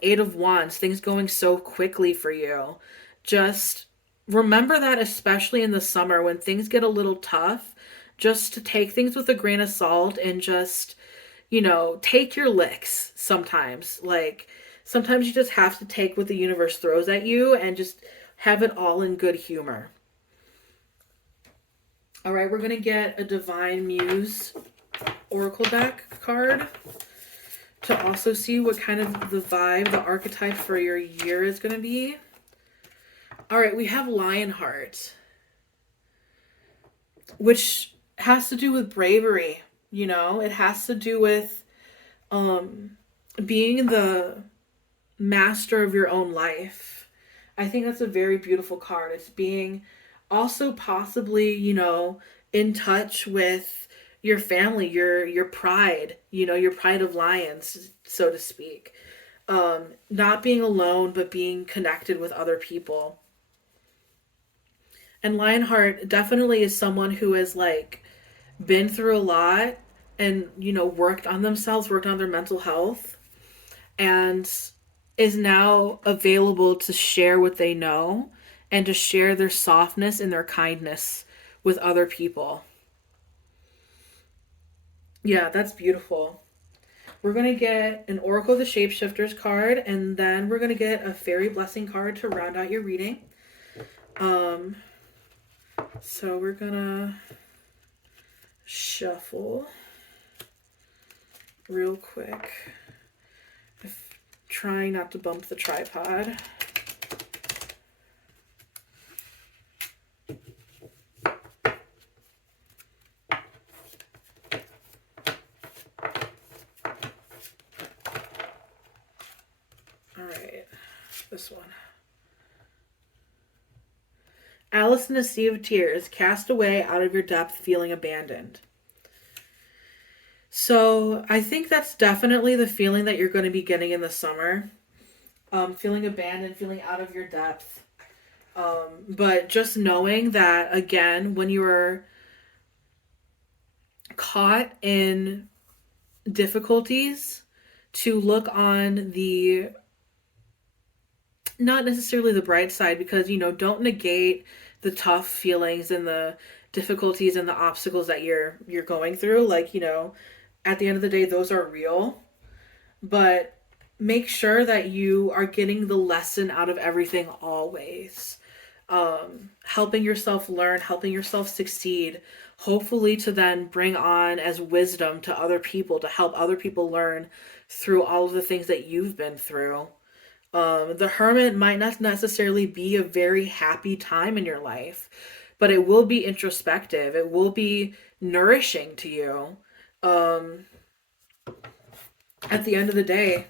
Eight of Wands, things going so quickly for you. Just remember that, especially in the summer when things get a little tough, just to take things with a grain of salt and just, take your licks sometimes. Like, sometimes you just have to take what the universe throws at you and just have it all in good humor. All right, we're going to get a Divine Muse Oracle deck card to also see what kind of the vibe, the archetype for your year is going to be. All right, we have Lionheart, which has to do with bravery, It has to do with being the master of your own life. I think that's a very beautiful card. It's being also possibly, in touch with your family, your pride, your pride of lions, so to speak. Not being alone, but being connected with other people. And Lionheart definitely is someone who has been through a lot and, worked on themselves, worked on their mental health, and is now available to share what they know and to share their softness and their kindness with other people. Yeah, that's beautiful. We're going to get an Oracle of the Shapeshifters card, and then we're going to get a Fairy Blessing card to round out your reading. So we're going to shuffle real quick. Trying not to bump the tripod. All right, this one. Alice in a Sea of Tears, cast away out of your depth, feeling abandoned. So I think that's definitely the feeling that you're going to be getting in the summer. feeling abandoned, feeling out of your depth. But just knowing that, again, when you are caught in difficulties, to look on the, not necessarily the bright side, because, don't negate the tough feelings and the difficulties and the obstacles that you're going through. Like, at the end of the day, those are real. But make sure that you are getting the lesson out of everything always. Helping yourself learn, helping yourself succeed, hopefully to then bring on as wisdom to other people, to help other people learn through all of the things that you've been through. The hermit might not necessarily be a very happy time in your life, but it will be introspective. It will be nourishing to you. Um, at the end of the day,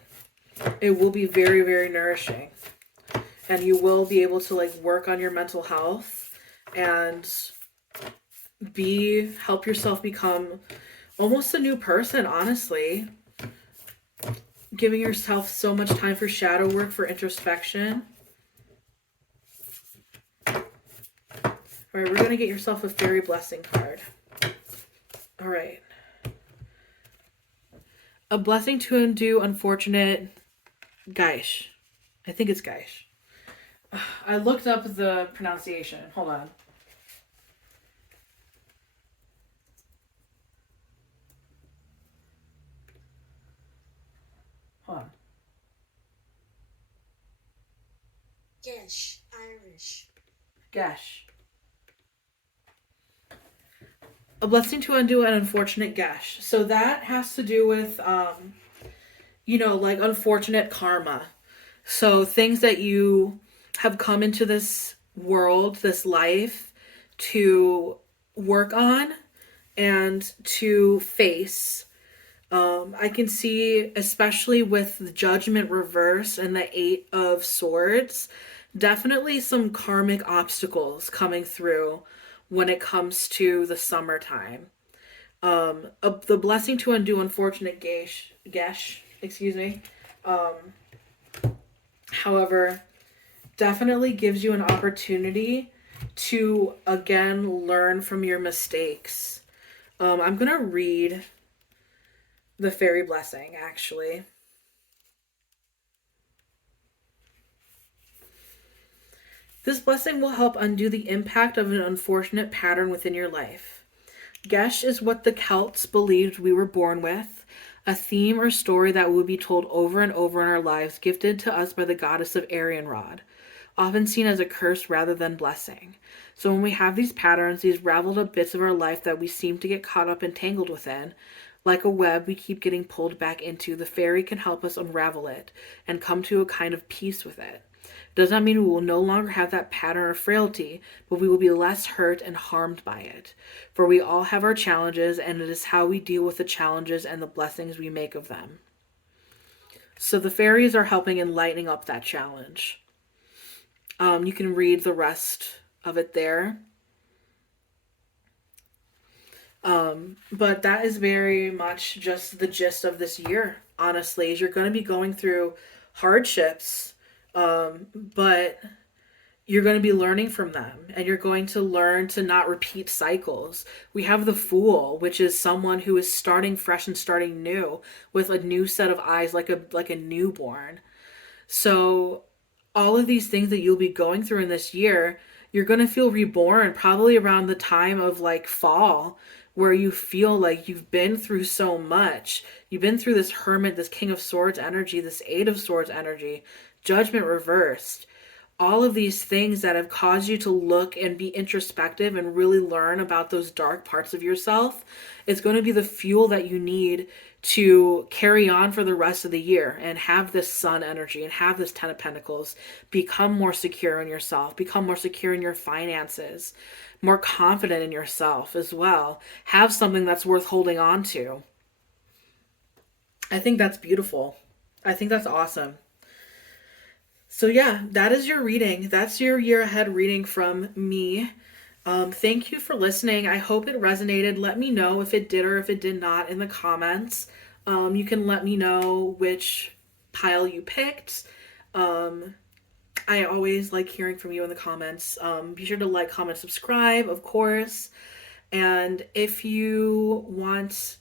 it will be very, very nourishing. And you will be able to work on your mental health and help yourself become almost a new person, honestly. Giving yourself so much time for shadow work, for introspection. All right, we're going to get yourself a fairy blessing card. All right. A blessing to undo unfortunate gaish. I think it's gaish. I looked up the pronunciation. Hold on. Hold on. Gesh, Irish. Gash. A blessing to undo an unfortunate gash. So that has to do with, unfortunate karma. So things that you have come into this world, this life, to work on and to face. I can see, especially with the Judgment reverse and the Eight of Swords, definitely some karmic obstacles coming through when it comes to the summertime. The blessing to undo unfortunate gesh, excuse me. However, definitely gives you an opportunity to again learn from your mistakes. I'm gonna read the fairy blessing actually. This blessing will help undo the impact of an unfortunate pattern within your life. Gesh is what the Celts believed we were born with, a theme or story that will be told over and over in our lives, gifted to us by the goddess of Arianrod, often seen as a curse rather than blessing. So when we have these patterns, these raveled up bits of our life that we seem to get caught up and tangled within, like a web we keep getting pulled back into, the fairy can help us unravel it and come to a kind of peace with it. Does not mean we will no longer have that pattern of frailty, but we will be less hurt and harmed by it. For we all have our challenges, and it is how we deal with the challenges and the blessings we make of them. So the fairies are helping in lightening up that challenge. You can read the rest of it there. But that is very much just the gist of this year, honestly, is you're going to be going through hardships, but you're going to be learning from them, and you're going to learn to not repeat cycles. We have the Fool, which is someone who is starting fresh and starting new with a new set of eyes, like a newborn. So all of these things that you'll be going through in this year, you're going to feel reborn probably around the time of fall, where you feel like you've been through so much. You've been through this Hermit, this King of Swords energy, this Eight of Swords energy, Judgment reversed. All of these things that have caused you to look and be introspective and really learn about those dark parts of yourself is going to be the fuel that you need to carry on for the rest of the year and have this Sun energy and have this Ten of Pentacles. Become more secure in yourself, become more secure in your finances, more confident in yourself as well. Have something that's worth holding on to. I think that's beautiful. I think that's awesome. So yeah, that is your reading. That's your year ahead reading from me. Thank you for listening. I hope it resonated. Let me know if it did or if it did not in the comments. You can let me know which pile you picked. I always like hearing from you in the comments. Be sure to like, comment, subscribe, of course. And if you want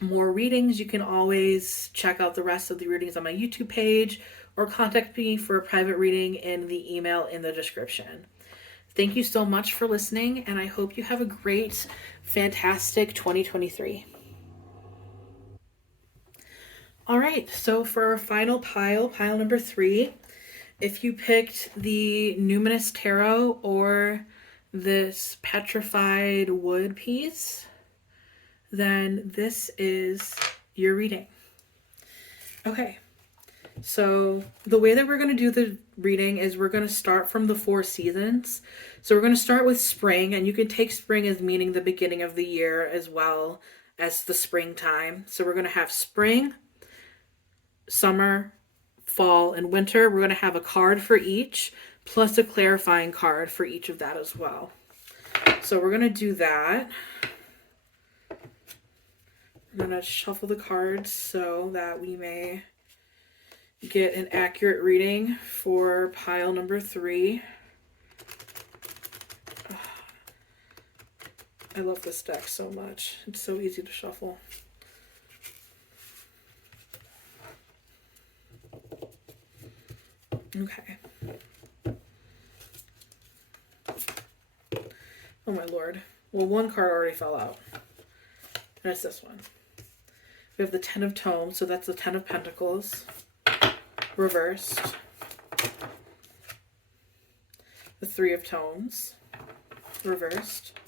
more readings, you can always check out the rest of the readings on my YouTube page or contact me for a private reading in the email in the description. Thank you so much for listening, and I hope you have a great, fantastic 2023. All right, so for our final pile number 3, if you picked the Numinous Tarot or this petrified wood piece, then this is your reading. Okay, so the way that we're going to do the reading is we're going to start from the 4 seasons. So we're going to start with spring, and you can take spring as meaning the beginning of the year as well as the springtime. So we're going to have spring, summer, fall, and winter. We're going to have a card for each, plus a clarifying card for each of that as well. So we're going to do that. I'm going to shuffle the cards so that we may get an accurate reading for pile number 3. I love this deck so much. It's so easy to shuffle. Okay. Oh my lord. Well, one card already fell out. And it's this one. We have the 10 of Tomes, so that's the 10 of Pentacles. Reversed. The 3 of Tomes. Reversed.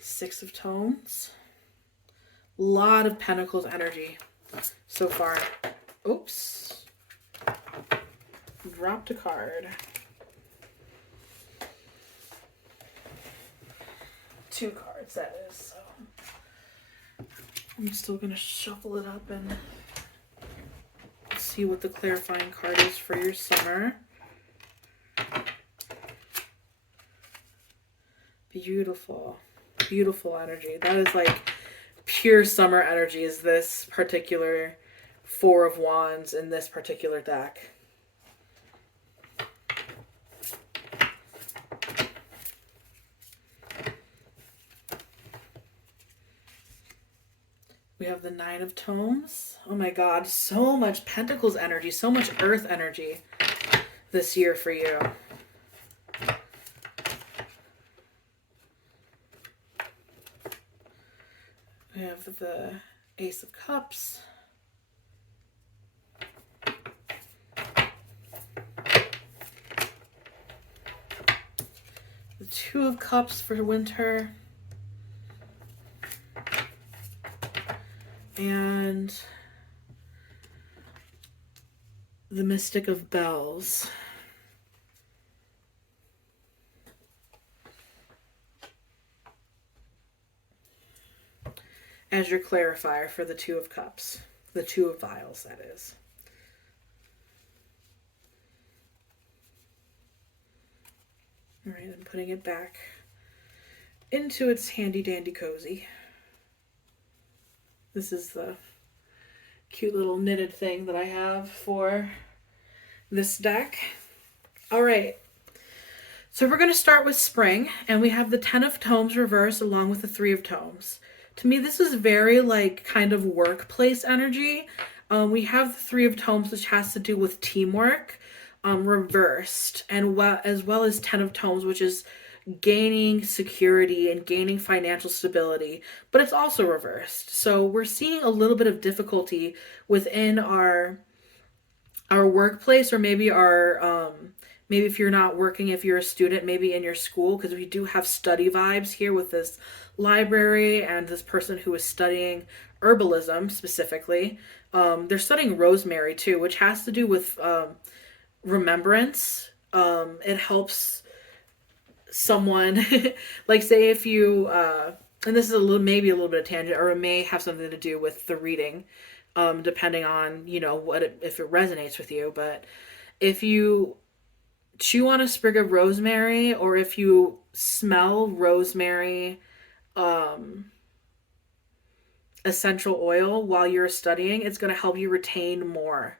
Six of Tomes. Lot of Pentacles energy so far. Oops. Dropped a card. 2 cards, that is. So I'm still going to shuffle it up and see what the clarifying card is for your summer. Beautiful. Beautiful energy. That is like pure summer energy, is this particular 4 of Wands in this particular deck. We have the 9 of Tomes. Oh my god, so much Pentacles energy, so much Earth energy this year for you. We have the Ace of Cups. The 2 of Cups for winter. And the Mystic of Bells. As your clarifier for the 2 of Cups. The 2 of Vials, that is. Alright, I'm putting it back into its handy dandy cozy. This is the cute little knitted thing that I have for this deck. Alright, so we're going to start with spring, and we have the 10 of Tomes reversed along with the 3 of Tomes. To me, this is very like kind of workplace energy. We have the 3 of Tomes, which has to do with teamwork, reversed, and as well as 10 of Tomes, which is gaining security and gaining financial stability, but it's also reversed. So we're seeing a little bit of difficulty within our workplace, or maybe our maybe if you're not working, if you're a student, maybe in your school, because we do have study vibes here with this library and this person who is studying herbalism specifically. They're studying rosemary too, which has to do with remembrance. It helps someone like, say if you and this is maybe a little bit of tangent, or it may have something to do with the reading, depending on, you know, if it resonates with you. But if you chew on a sprig of rosemary, or if you smell rosemary um, essential oil while you're studying, it's going to help you retain more,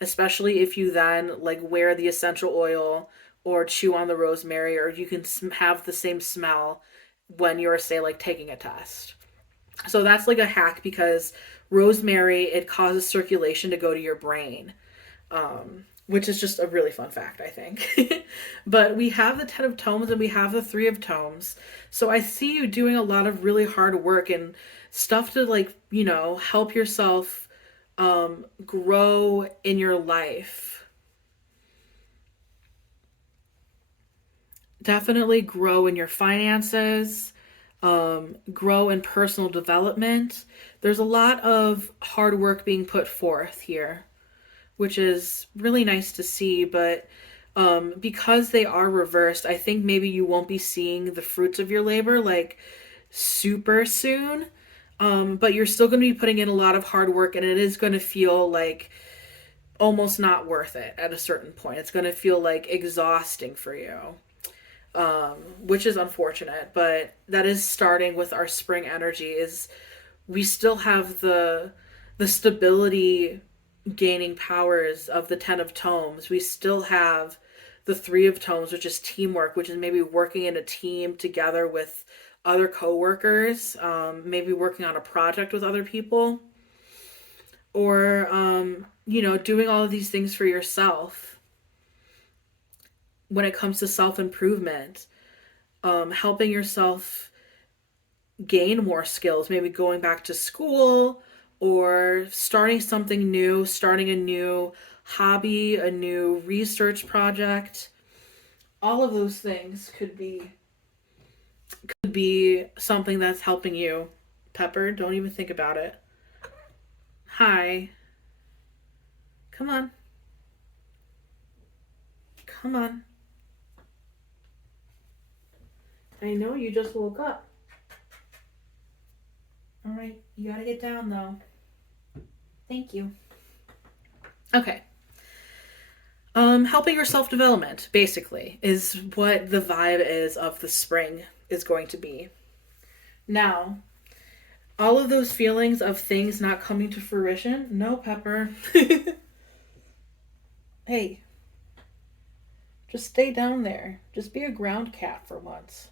especially if you then like wear the essential oil or chew on the rosemary, or you can have the same smell when you're, say, like taking a test. So that's like a hack, because rosemary, it causes circulation to go to your brain, which is just a really fun fact, I think. But we have the 10 of tomes and we have the 3 of tomes. So I see you doing a lot of really hard work and stuff to, like, help yourself grow in your life. Definitely grow in your finances, grow in personal development. There's a lot of hard work being put forth here, which is really nice to see. But because they are reversed, I think maybe you won't be seeing the fruits of your labor like super soon. But you're still going to be putting in a lot of hard work, and it is going to feel like almost not worth it at a certain point. It's going to feel like exhausting for you, which is unfortunate. But that is starting with our spring energy. Is we still have the stability gaining powers of the 10 of tomes. We still have the 3 of tomes, which is teamwork, which is maybe working in a team together with other coworkers, maybe working on a project with other people, or doing all of these things for yourself. When it comes to self-improvement, helping yourself gain more skills, maybe going back to school or starting something new, starting a new hobby, a new research project. All of those things could be something that's helping you. Pepper, don't even think about it. Hi. Come on. Come on. I know you just woke up. All right, you gotta get down though. Thank you. Okay. Helping your self development, basically, is what the vibe is of the spring is going to be. Now, all of those feelings of things not coming to fruition, no, Pepper. Hey, just stay down there. Just be a ground cat for once.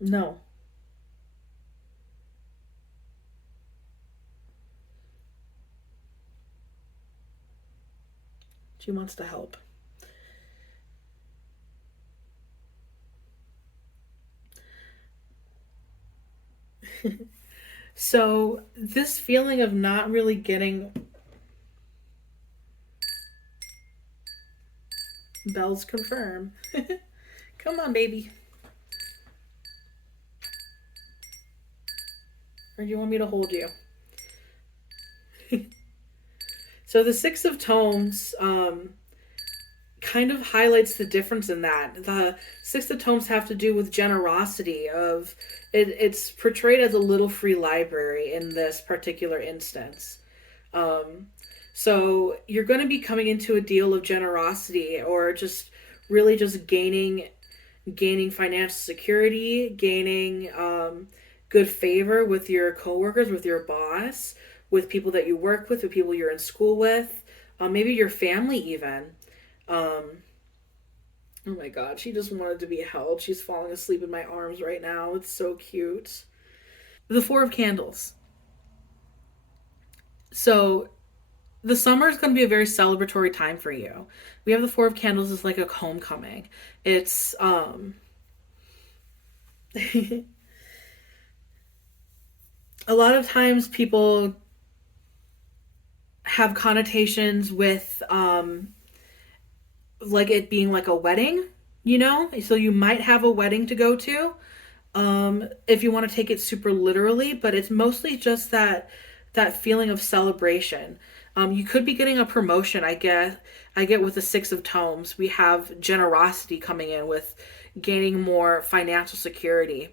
No, she wants to help. So, this feeling of not really getting bells confirm. Come on, baby. Or do you want me to hold you? So, the Six of Tomes kind of highlights the difference in that. The Six of Tomes have to do with generosity. It's portrayed as a little free library in this particular instance. Um, so you're going to be coming into a deal of generosity, or just really just gaining financial security, gaining good favor with your coworkers, with your boss, with people that you work with people you're in school with, maybe your family even. Um, oh my god, she just wanted to be held. She's falling asleep in my arms right now. It's so cute. The Four of Candles. So the summer is going to be a very celebratory time for you. We have the Four of Candles as like a homecoming. It's a lot of times people have connotations with like it being like a wedding, So you might have a wedding to go to, if you want to take it super literally, but it's mostly just that feeling of celebration. You could be getting a promotion. I get with the Six of Tomes, we have generosity coming in with gaining more financial security,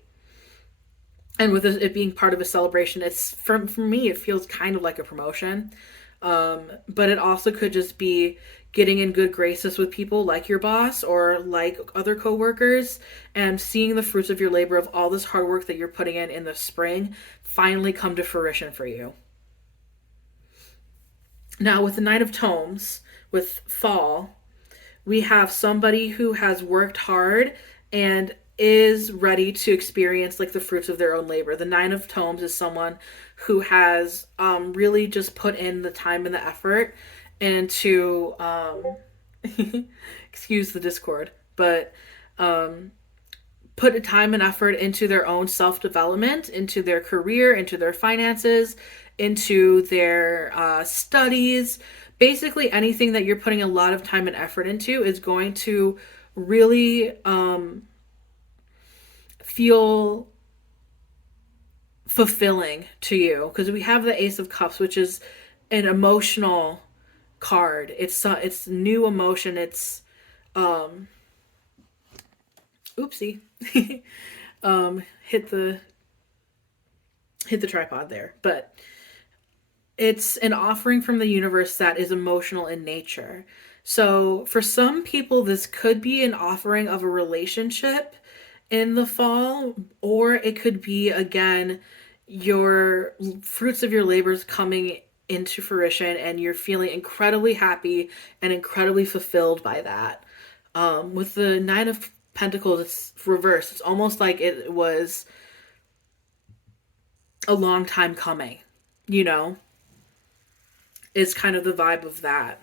and with it being part of a celebration, it's for me it feels kind of like a promotion. But it also could just be getting in good graces with people like your boss or like other coworkers and seeing the fruits of your labor of all this hard work that you're putting in the spring finally come to fruition for you. Now, with the Knight of Tomes, with fall, we have somebody who has worked hard and is ready to experience like the fruits of their own labor. The Nine of Tomes is someone who has really just put in the time and the effort into excuse the discord, but put a time and effort into their own self-development, into their career, into their finances, into their studies. Basically anything that you're putting a lot of time and effort into is going to really feel fulfilling to you, because we have the Ace of Cups, which is an emotional card. It's new emotion. It's oopsie. Hit the tripod there. But it's an offering from the universe that is emotional in nature. So for some people, this could be an offering of a relationship in the fall, or it could be, again, your fruits of your labors coming into fruition and you're feeling incredibly happy and incredibly fulfilled by that. With the Nine of Pentacles, it's reversed. It's almost like it was a long time coming, you know? Is kind of the vibe of that.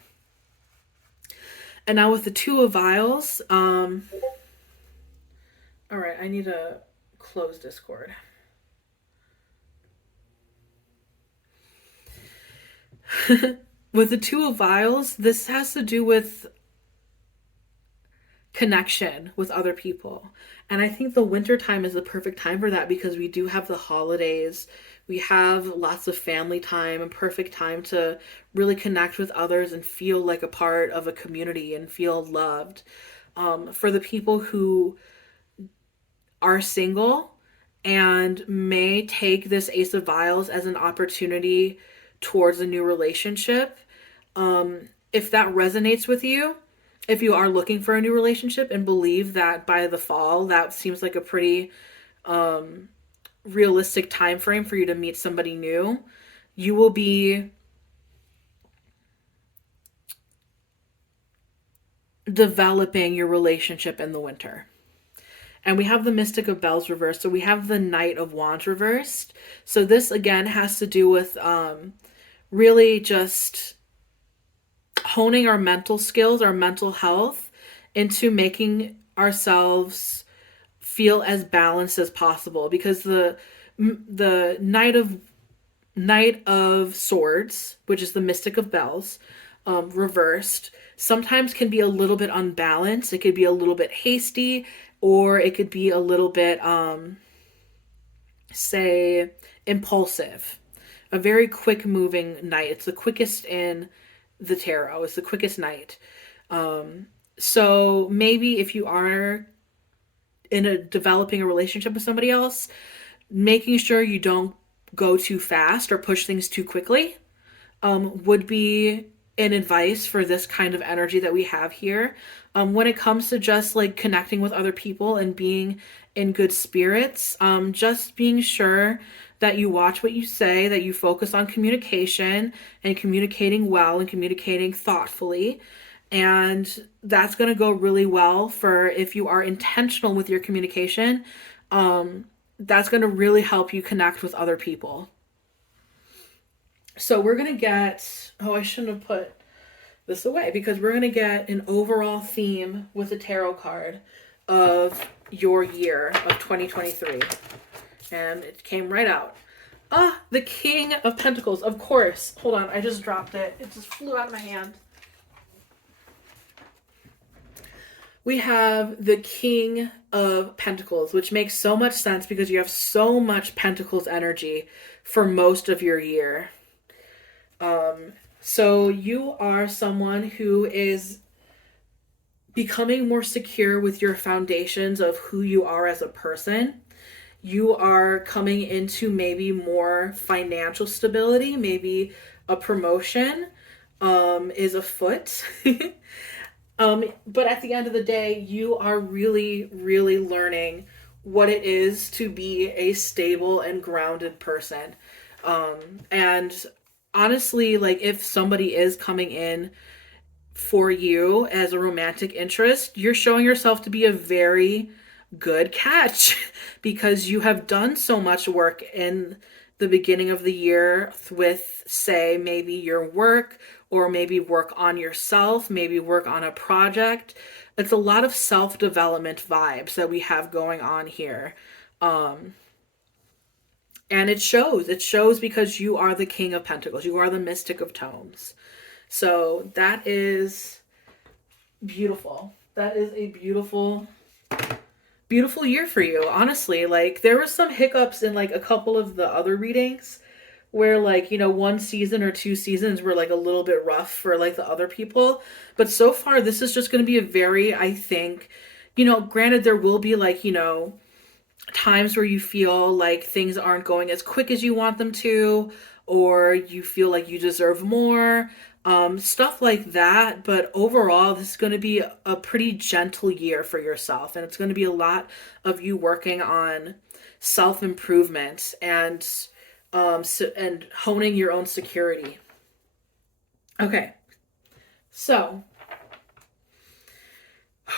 And now with the Two of Vials, all right, I need to close Discord. With the Two of Vials, this has to do with connection with other people. And I think the winter time is the perfect time for that, because we do have the holidays. We have lots of family time, and perfect time to really connect with others and feel like a part of a community and feel loved. For the people who are single and may take this Ace of Vials as an opportunity towards a new relationship, if that resonates with you, if you are looking for a new relationship and believe that by the fall, that seems like a pretty realistic time frame for you to meet somebody new, you will be developing your relationship in the winter. And we have the Mystic of Bells reversed. So we have the Knight of Wands reversed. So this again has to do with really just honing our mental skills, our mental health, into making ourselves feel as balanced as possible. Because the Knight of Swords, which is the Mystic of Bells, reversed, sometimes can be a little bit unbalanced. It could be a little bit hasty, or it could be a little bit, say, impulsive. A very quick moving knight. It's the quickest in the tarot. It's the quickest knight. So maybe if you are developing a relationship with somebody else, making sure you don't go too fast or push things too quickly would be an advice for this kind of energy that we have here. When it comes to just like connecting with other people and being in good spirits, just being sure that you watch what you say, that you focus on communication and communicating well and communicating thoughtfully. And that's going to go really well for if you are intentional with your communication. That's going to really help you connect with other people. So we're going to get, oh, I shouldn't have put this away, because we're going to get an overall theme with a tarot card of your year of 2023. And it came right out. The King of Pentacles, of course. Hold on, I just dropped it. It just flew out of my hand. We have the King of Pentacles, which makes so much sense because you have so much Pentacles energy for most of your year. So you are someone who is becoming more secure with your foundations of who you are as a person. You are coming into maybe more financial stability, maybe a promotion is afoot. But at the end of the day, you are really, really learning what it is to be a stable and grounded person. And honestly, like if somebody is coming in for you as a romantic interest, you're showing yourself to be a very good catch because you have done so much work in the beginning of the year with, say, maybe your work or maybe work on yourself, maybe work on a project. It's a lot of self development vibes that we have going on here. Um, and it shows. It shows because you are the King of Pentacles, you are the Mystic of Tomes. So that is beautiful. That is a beautiful, beautiful year for you, honestly. Like, there were some hiccups in like a couple of the other readings where, like, you know, one season or two seasons were like a little bit rough for like the other people. But so far, this is just going to be a very, I think, you know, granted, there will be like, you know, times where you feel like things aren't going as quick as you want them to, or you feel like you deserve more, stuff like that. But overall, this is going to be a pretty gentle year for yourself, and it's going to be a lot of you working on self improvement and and honing your own security. Okay, so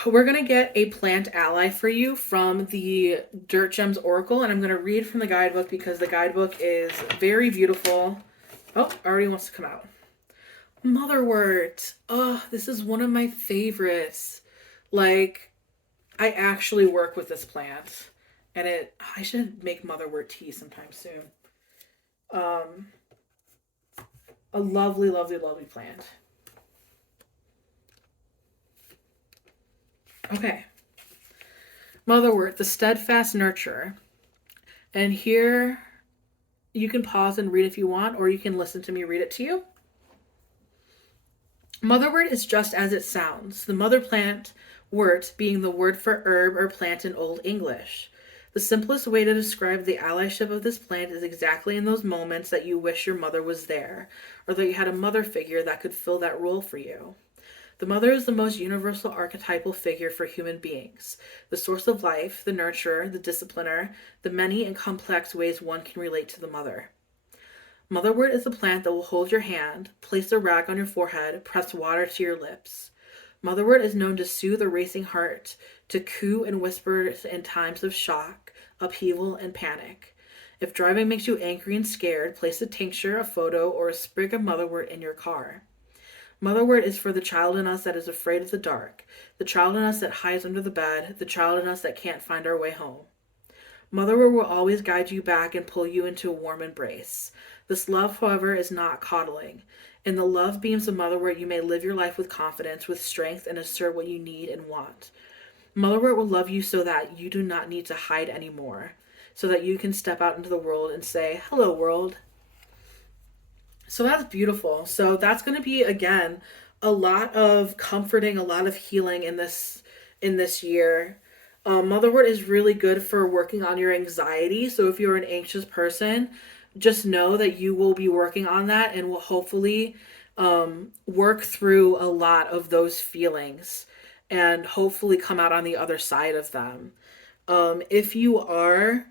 we're going to get a plant ally for you from the Dirt Gems Oracle, and I'm going to read from the guidebook because the guidebook is very beautiful. Oh, already wants to come out. Motherwort. Oh, this is one of my favorites. Like, I actually work with this plant, and I should make motherwort tea sometime soon. A lovely, lovely, lovely plant. Okay. Motherwort, the steadfast nurturer. And here you can pause and read if you want, or you can listen to me read it to you. Motherwort is just as it sounds, the mother plant wort being the word for herb or plant in Old English. The simplest way to describe the allyship of this plant is exactly in those moments that you wish your mother was there, or that you had a mother figure that could fill that role for you. The mother is the most universal archetypal figure for human beings, the source of life, the nurturer, the discipliner, the many and complex ways one can relate to the mother. Motherwort is a plant that will hold your hand, place a rag on your forehead, press water to your lips. Motherwort is known to soothe a racing heart, to coo and whisper in times of shock, upheaval, and panic. If driving makes you angry and scared, place a tincture, a photo, or a sprig of motherwort in your car. Motherwort is for the child in us that is afraid of the dark, the child in us that hides under the bed, the child in us that can't find our way home. Motherwort will always guide you back and pull you into a warm embrace. This love, however, is not coddling. In the love beams of Motherwort, you may live your life with confidence, with strength, and assert what you need and want. Motherwort will love you so that you do not need to hide anymore, so that you can step out into the world and say, "Hello, world." So that's beautiful. So that's going to be, again, a lot of comforting, a lot of healing in this year. Motherwort is really good for working on your anxiety. So if you're an anxious person, just know that you will be working on that and will hopefully work through a lot of those feelings and hopefully come out on the other side of them. If you are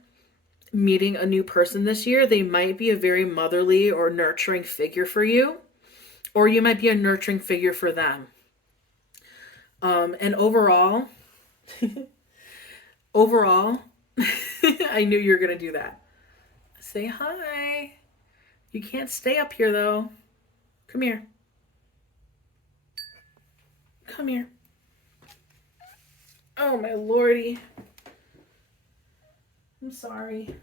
meeting a new person this year, they might be a very motherly or nurturing figure for you, or you might be a nurturing figure for them. And overall, overall, I knew you were going to do that. Say hi. You can't stay up here though. Come here. Come here. Oh my lordy. I'm sorry.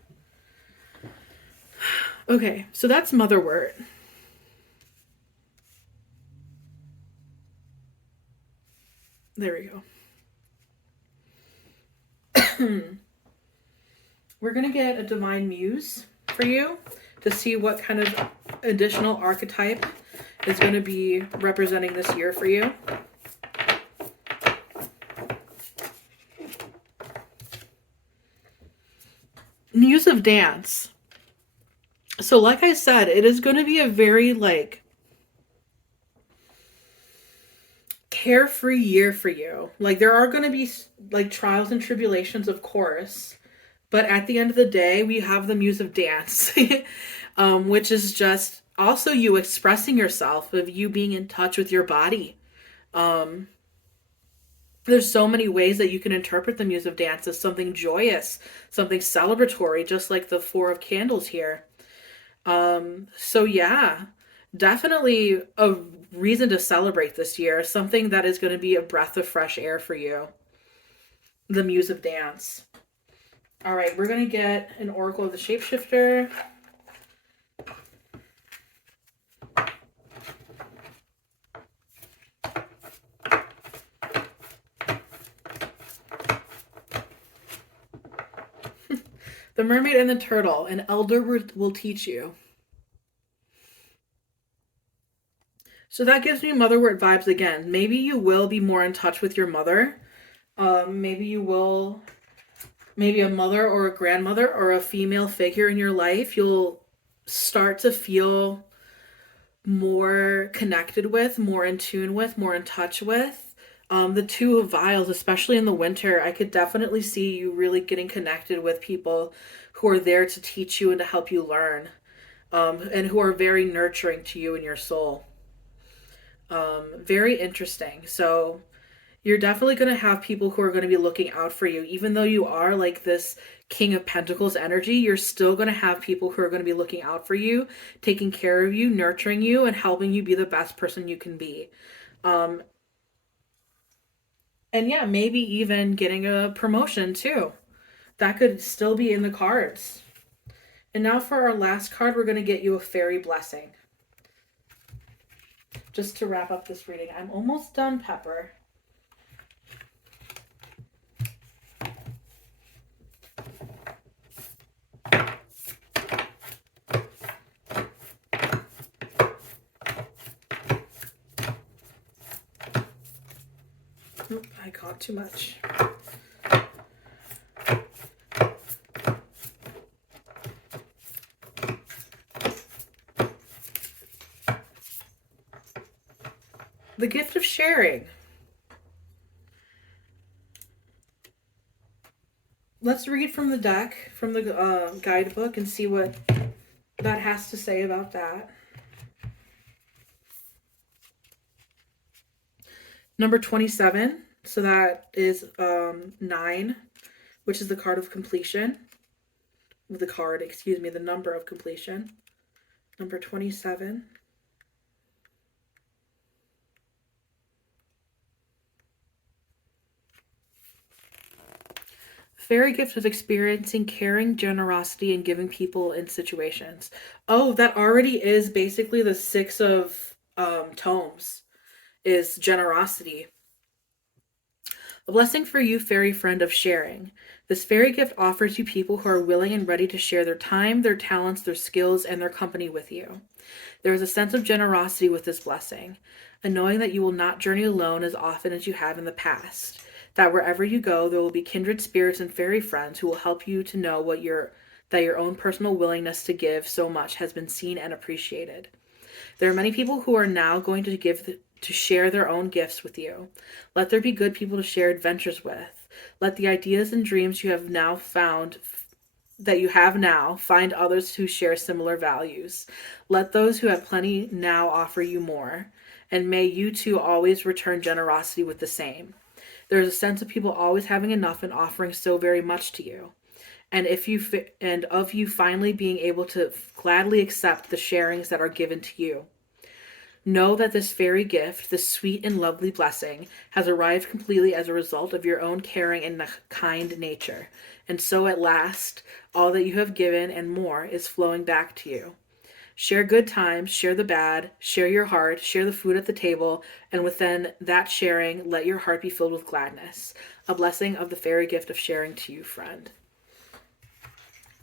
Okay, so that's Motherwort. There we go. We're going to get a Divine Muse for you to see what kind of additional archetype is going to be representing this year for you. Muse of Dance. So, like I said, it is going to be a very like carefree year for you. Like there are going to be like trials and tribulations, of course, but at the end of the day, we have the muse of dance, which is just also you expressing yourself, of you being in touch with your body. Um, there's so many ways that you can interpret the muse of dance as something joyous, something celebratory, just like the Four of Candles here. So yeah, definitely a reason to celebrate this year, something that is going to be a breath of fresh air for you. The Muse of Dance. All right, we're going to get an Oracle of the Shapeshifter. The Mermaid and the Turtle. An elder will teach you. So that gives me motherwort vibes again. Maybe you will be more in touch with your mother. Maybe you will, maybe a mother or a grandmother or a female figure in your life, you'll start to feel more connected with, more in tune with, more in touch with. The Two of Vials, especially in the winter, I could definitely see you really getting connected with people who are there to teach you and to help you learn, and who are very nurturing to you and your soul. Very interesting. So you're definitely going to have people who are going to be looking out for you. Even though you are like this King of Pentacles energy, you're still going to have people who are going to be looking out for you, taking care of you, nurturing you, and helping you be the best person you can be. Um, and yeah, maybe even getting a promotion too. That could still be in the cards. And now for our last card, we're going to get you a fairy blessing. Just to wrap up this reading. I'm almost done, Pepper. Oop, I caught too much. The gift of sharing. Let's read from the deck, from the guidebook, and see what that has to say about that. Number 27, so that is 9, which is the card of completion. The number of completion. Number 27. Fairy gift of experiencing caring, generosity, and giving people in situations. Oh, that already is basically the 6 of tomes, is generosity. A blessing for you, fairy friend of sharing. This fairy gift offers you people who are willing and ready to share their time, their talents, their skills, and their company with you. There is a sense of generosity with this blessing, a knowing that you will not journey alone as often as you have in the past, that wherever you go, there will be kindred spirits and fairy friends who will help you to know that your own personal willingness to give so much has been seen and appreciated. There are many people who are now going to share their own gifts with you. Let there be good people to share adventures with. Let the ideas and dreams you have now find others who share similar values. Let those who have plenty now offer you more. And may you too always return generosity with the same. There is a sense of people always having enough and offering so very much to you. And of you finally being able to gladly accept the sharings that are given to you. Know that this fairy gift, this sweet and lovely blessing, has arrived completely as a result of your own caring and kind nature. And so at last, all that you have given and more is flowing back to you. Share good times, share the bad, share your heart, share the food at the table, and within that sharing, let your heart be filled with gladness. A blessing of the fairy gift of sharing to you, friend.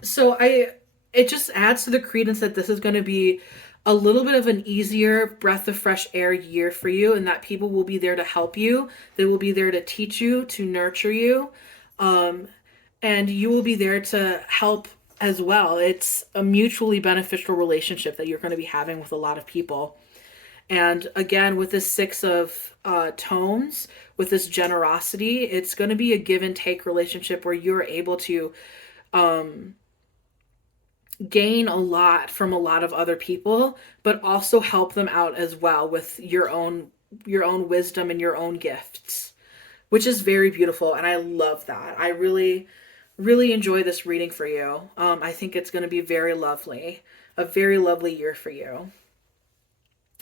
So it just adds to the credence that this is going to be a little bit of an easier breath of fresh air year for you, and that people will be there to help you. They will be there to teach you, to nurture you, and you will be there to help as well. It's a mutually beneficial relationship that you're going to be having with a lot of people. And again, with this six of tones, with this generosity, it's going to be a give and take relationship where you're able to gain a lot from a lot of other people, but also help them out as well with your own wisdom and your own gifts, which is very beautiful. And I love that. I really, really enjoy this reading for you. I think it's going to be very lovely, a very lovely year for you.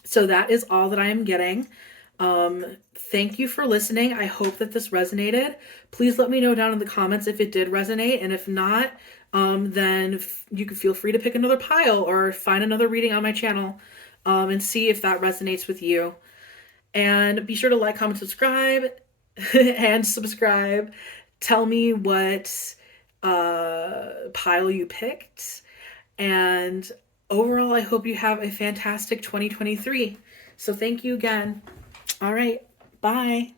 So that is all that I am getting. Thank you for listening. I hope that this resonated. Please let me know down in the comments if it did resonate. And if not, then you can feel free to pick another pile or find another reading on my channel and see if that resonates with you. And be sure to like, comment, subscribe, and subscribe. Tell me what pile you picked. And overall, I hope you have a fantastic 2023. So thank you again. All right. Bye.